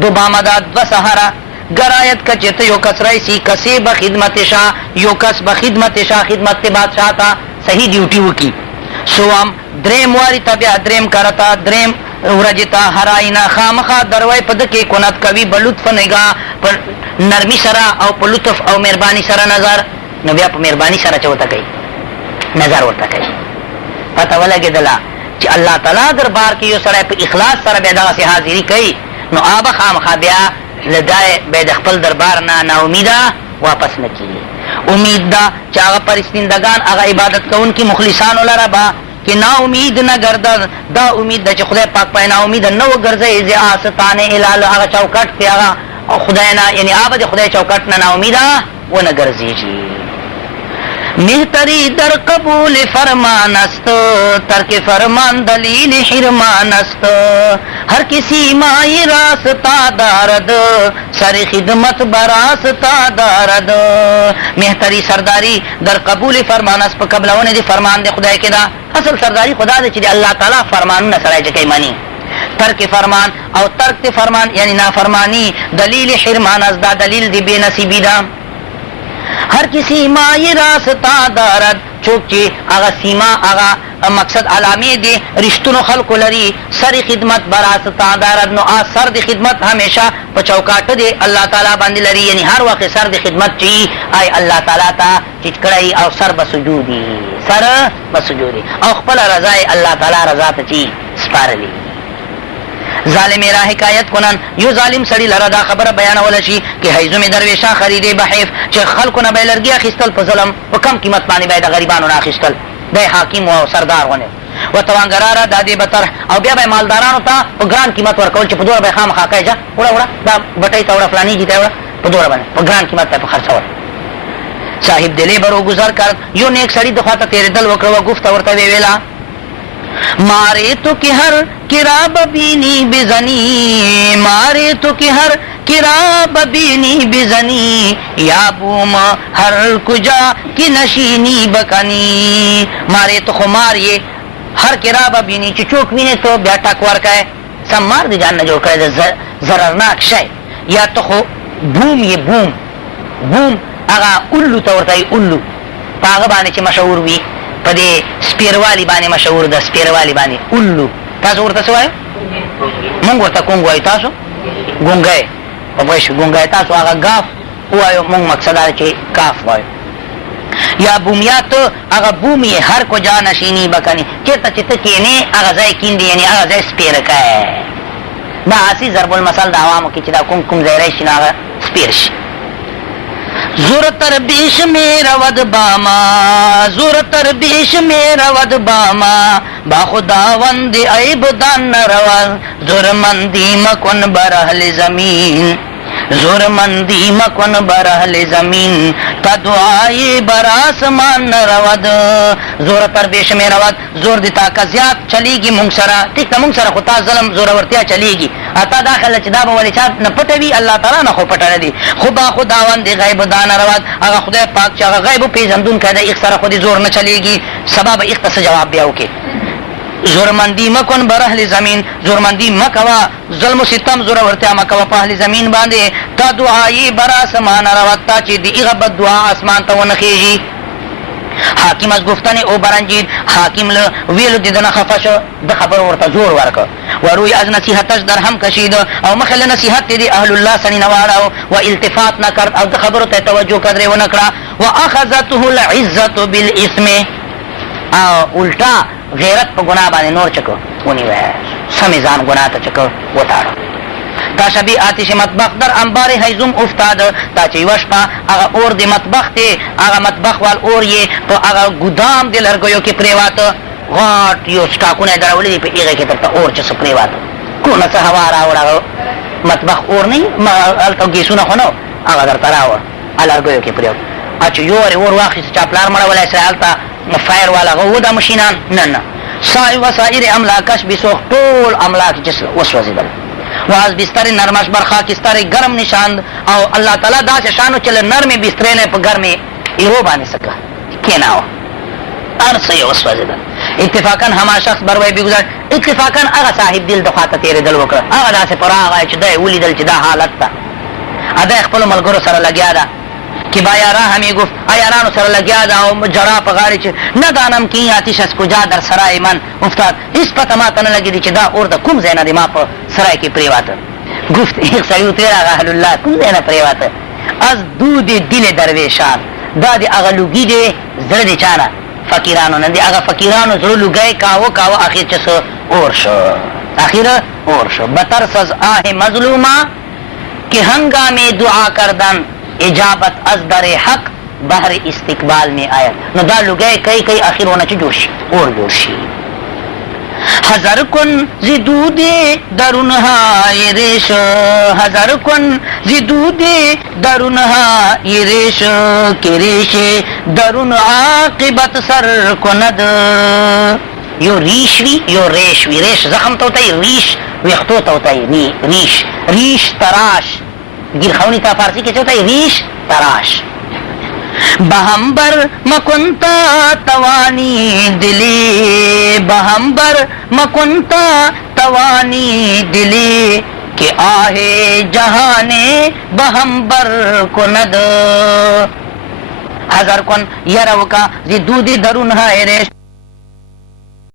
دو بامداد و سهرا گرایت کچت یو کس رئیسی کسی بخدمت شاہ، یو کس بخدمت شاہ خدمت بادشاہ تا صحیح ڈیوٹی وکی. سوام دریم واری تا بیا دریم کرتا، دریم ورجتا هرائینا خامخا دروی پدکی کند کوي بلطف نگاه، پر نرمی سره او په لطف او مهربانی سره نظر. نو بیا په مهرباني سره چې ورته کوي نظر ورته کوي پته ولګېدله چې الله تعالی دربار کې یو سړی په اخلاص سره بیا دغسې حاضري کوي نو آبه خامخا بیا له بیا د خپل دربار نه ناامیده واپس نه کېږي امید ده چې هغه پرستندگان هغه عبادت کوونکي مخلصانو لره به که نا امید نه گردد دا امید ده چې خدای پاک پای نا امید نه وګرځي زی آستانه الال هغه چوکټ کې هغه خدای نه یعنی آبه د خدای چوکټ نه نا امیده ونه ګرځېږي مهتری در قبول فرمان است ترک فرمان دلیل حرمان است هر کسی مای راستہ دارد سر خدمت براستہ دارد مهتری سرداری در قبول فرمان است په قبلونه دي فرمان دی خدای کې دا اصل سرداری خدا دی چې دی الله تعالی فرمانونه سره چې کوي مانی ترک فرمان او ترک فرمان یعنی نافرمانی دلیل حرمان است دا دلیل دی بے نصیبی دا هر کسی مای راستہ دارد چوک چې هغه سیما هغه مقصد علامې دی رښتونو خلکو لري سر خدمت براستہ دارد نو سر د خدمت همیشه په چوکاټ دی الله تعالی باندې لري یعنی هر وخت سر د خدمت چی آی الله تعالی ته ټیټ کړی او سر بسجودی سر بسجودی او خپل رضا الله تعالی رضا ته چی سپارلی ظالم را حکایت کنن یو ظالم سړي لره دا خبره بیانوله شي که هیزم درویشان خریدې بحیف چې خلکو نه به یې لرګي اخیستل په ظلم په کم قیمت باندې به یې د غریبانو نه اخیستل دی حاکم او سردار غونې و توانګراره دا دې به طرح او بیا به یې مالدارانو ته په ګران قیمت ورکول چې په دوره به یې خامخا کوي جه وړه وړه دا بټۍ ته وړه فلاني جي ته وړه په دوره باندې په ګران قیمت ته په خرڅول صاحب دلې به روګزار کرد یو نیک سړي د خواته تېرېدل وکړه و گفته ورته ویې ویله مارے تو کہ ہر کراب بینی بزنی مارے تو کہ ہر کراب بینی بزنی یا بوم ہر کجا کی نشینی بکنی مارے تو خو مار یہ ہر کراب بینی چې چوک وینې تو بیا ټک ورکای سم مار دی جان نه جوړ کړی د ضررناک شی یا تو خو بوم یې بوم بوم هغه الو ته ورته یې الو په هغه باندې چې مشهور وي په دې سپیروالی باندې مشهور ده سپیروالی باندې الو تاسو ورته څه وایو مونږ ورته کونګ وایو تاسو ګونګی په پوه شو ګونګی تاسو هغه ګاف ووایو مونږ مقصد دا چې کاف وایو یا بومیات هغه بوم یې هر کجا نشینی بکنی چېرته چې ته کښېنې هغه ځای کیندي یعنې هغه ځای سپېره کوې دا هسې ضرب المثل د عوامو کې چې دا کوم ځای راشي نو هغه سپېر شي زور تر بیش میں رود باما زور تر بیش میں رود باما با خداوند عیب دان نہ رود زور مندی مکن برحل زمین زور مندی مکن برحل زمین تا دعائی بر آسمان نہ رود زور تر بیش میں رود زور دی طاقت زیات چلی گی مونږ سره ټیک ته مونږ سره خو تا ظلم زورورتیا چلیږي اتا دا خله چې دا به ولې چا نه پټه وي الله تعالی نه خو پټه نه دي خو با خداوند غیب دانه رواد هغه خدای پاک چې هغه غیب پېژندونکی دی ایک سره خو دې زور نه چلیږي سبا به ایک ته څه جواب بیا وکړي زورمندی مکن بر اهل زمین زورمندی مکوا ظلم و ستم زورورتیا مکوا په اهل زمین باندې تا دعایي بر آسمان رواد تا چې د هغه بد دعا اسمان ته ونه خېږي حاکم از گفتن او برنجید حاکم له ویلو دیدنه خفه شو د خبر ورته زور ورکړ و روی از نصیحتش در هم کشید او مخه له نصیحت دی اهل الله سړي نه واړو و التفات نه کرد او د خبرو ته توجه کړی ونه کړه و اخذته العزه بالاسم او الټا غیرت په ګناه باندې نور چکو ونیوه سمې ځان ګناه ته چکو وتاړو تا شبی آتش مطبخ در انبار هیزم افتاد تا چې یوه شپه هغه اور د مطبخ دی هغه مطبخ وال اور یې په هغه ګودام د لرګیو کې پرېواته غاټ یو سټاکونه یې درولي دي په هغې کې درته اور چې څه پرېواته کونه څه هوا راوړ هغه مطبخ اور نه هلته ګیسونه خو نه هغه درته راوړ لرګیو کې پرېوت چې یو وارې اور واخیست چا پلار مړولی سره هلته فایر والا هغه و دا مشینان نه نه سای وسایر املاکش بسوخت ټول املاک چې وسوځېدل و از بستر نرمش بر خاکستر گرم نشاند او الله تعالی داسې شانو چې له نرمې بسترې نه په ګرمې ایرو باندې څه کېناوه هر څه یې وسوځېدل اتفاقا هما شخص بر وی بګذار اتفاقا هغه صاحب دل د خواته تېرېدل وکړه هغه داسې په راغی چې دی ولیدل چې دا حالت ده دی خپلو ملګرو سره لګیا ده که با یارا همی گفت یارانو سره لګیا ده او جرا په غاړې چې ندانم که این آتش از کجا در سرای من افتاد هیڅ پته ماته نه لګېدي چې دا اور د کوم ځای نه دی ما په سرای کې پرېواته گفت یک سړي ورته ویل هغه اهل الله کوم ځای نه پرېواته از دود دل درویشان دا دی اغا لوگی دی زر دی چانا فقیرانو نه دی اغا فقیرانو زر لوگای کاو آخر چس اور شو آخر اور شو بترس از آه مظلومہ کہ ہنگام دعا کردن اجابت از در حق بحر استقبال میں آیت نو دا لوگای کئی آخر ہونا چی جوشی اور جوشی حذر کن زدود درونهای ریش حذر کن زدود درونهای ریش که ریش درون عاقبت سر کند یو ریش وی یو ریش وی ریش زخم تا ہوتا ہے ریش ویختو تا ہوتا ہے ریش تراش گیر خونی تا فارسی کیسے ہوتا ہے ریش تراش بہمبر مکنتا توانی دلی بہمبر مکنتا توانی دلی کہ آہے جہانے بہمبر کند حذر کن یرو کا زدود درون ہے ریش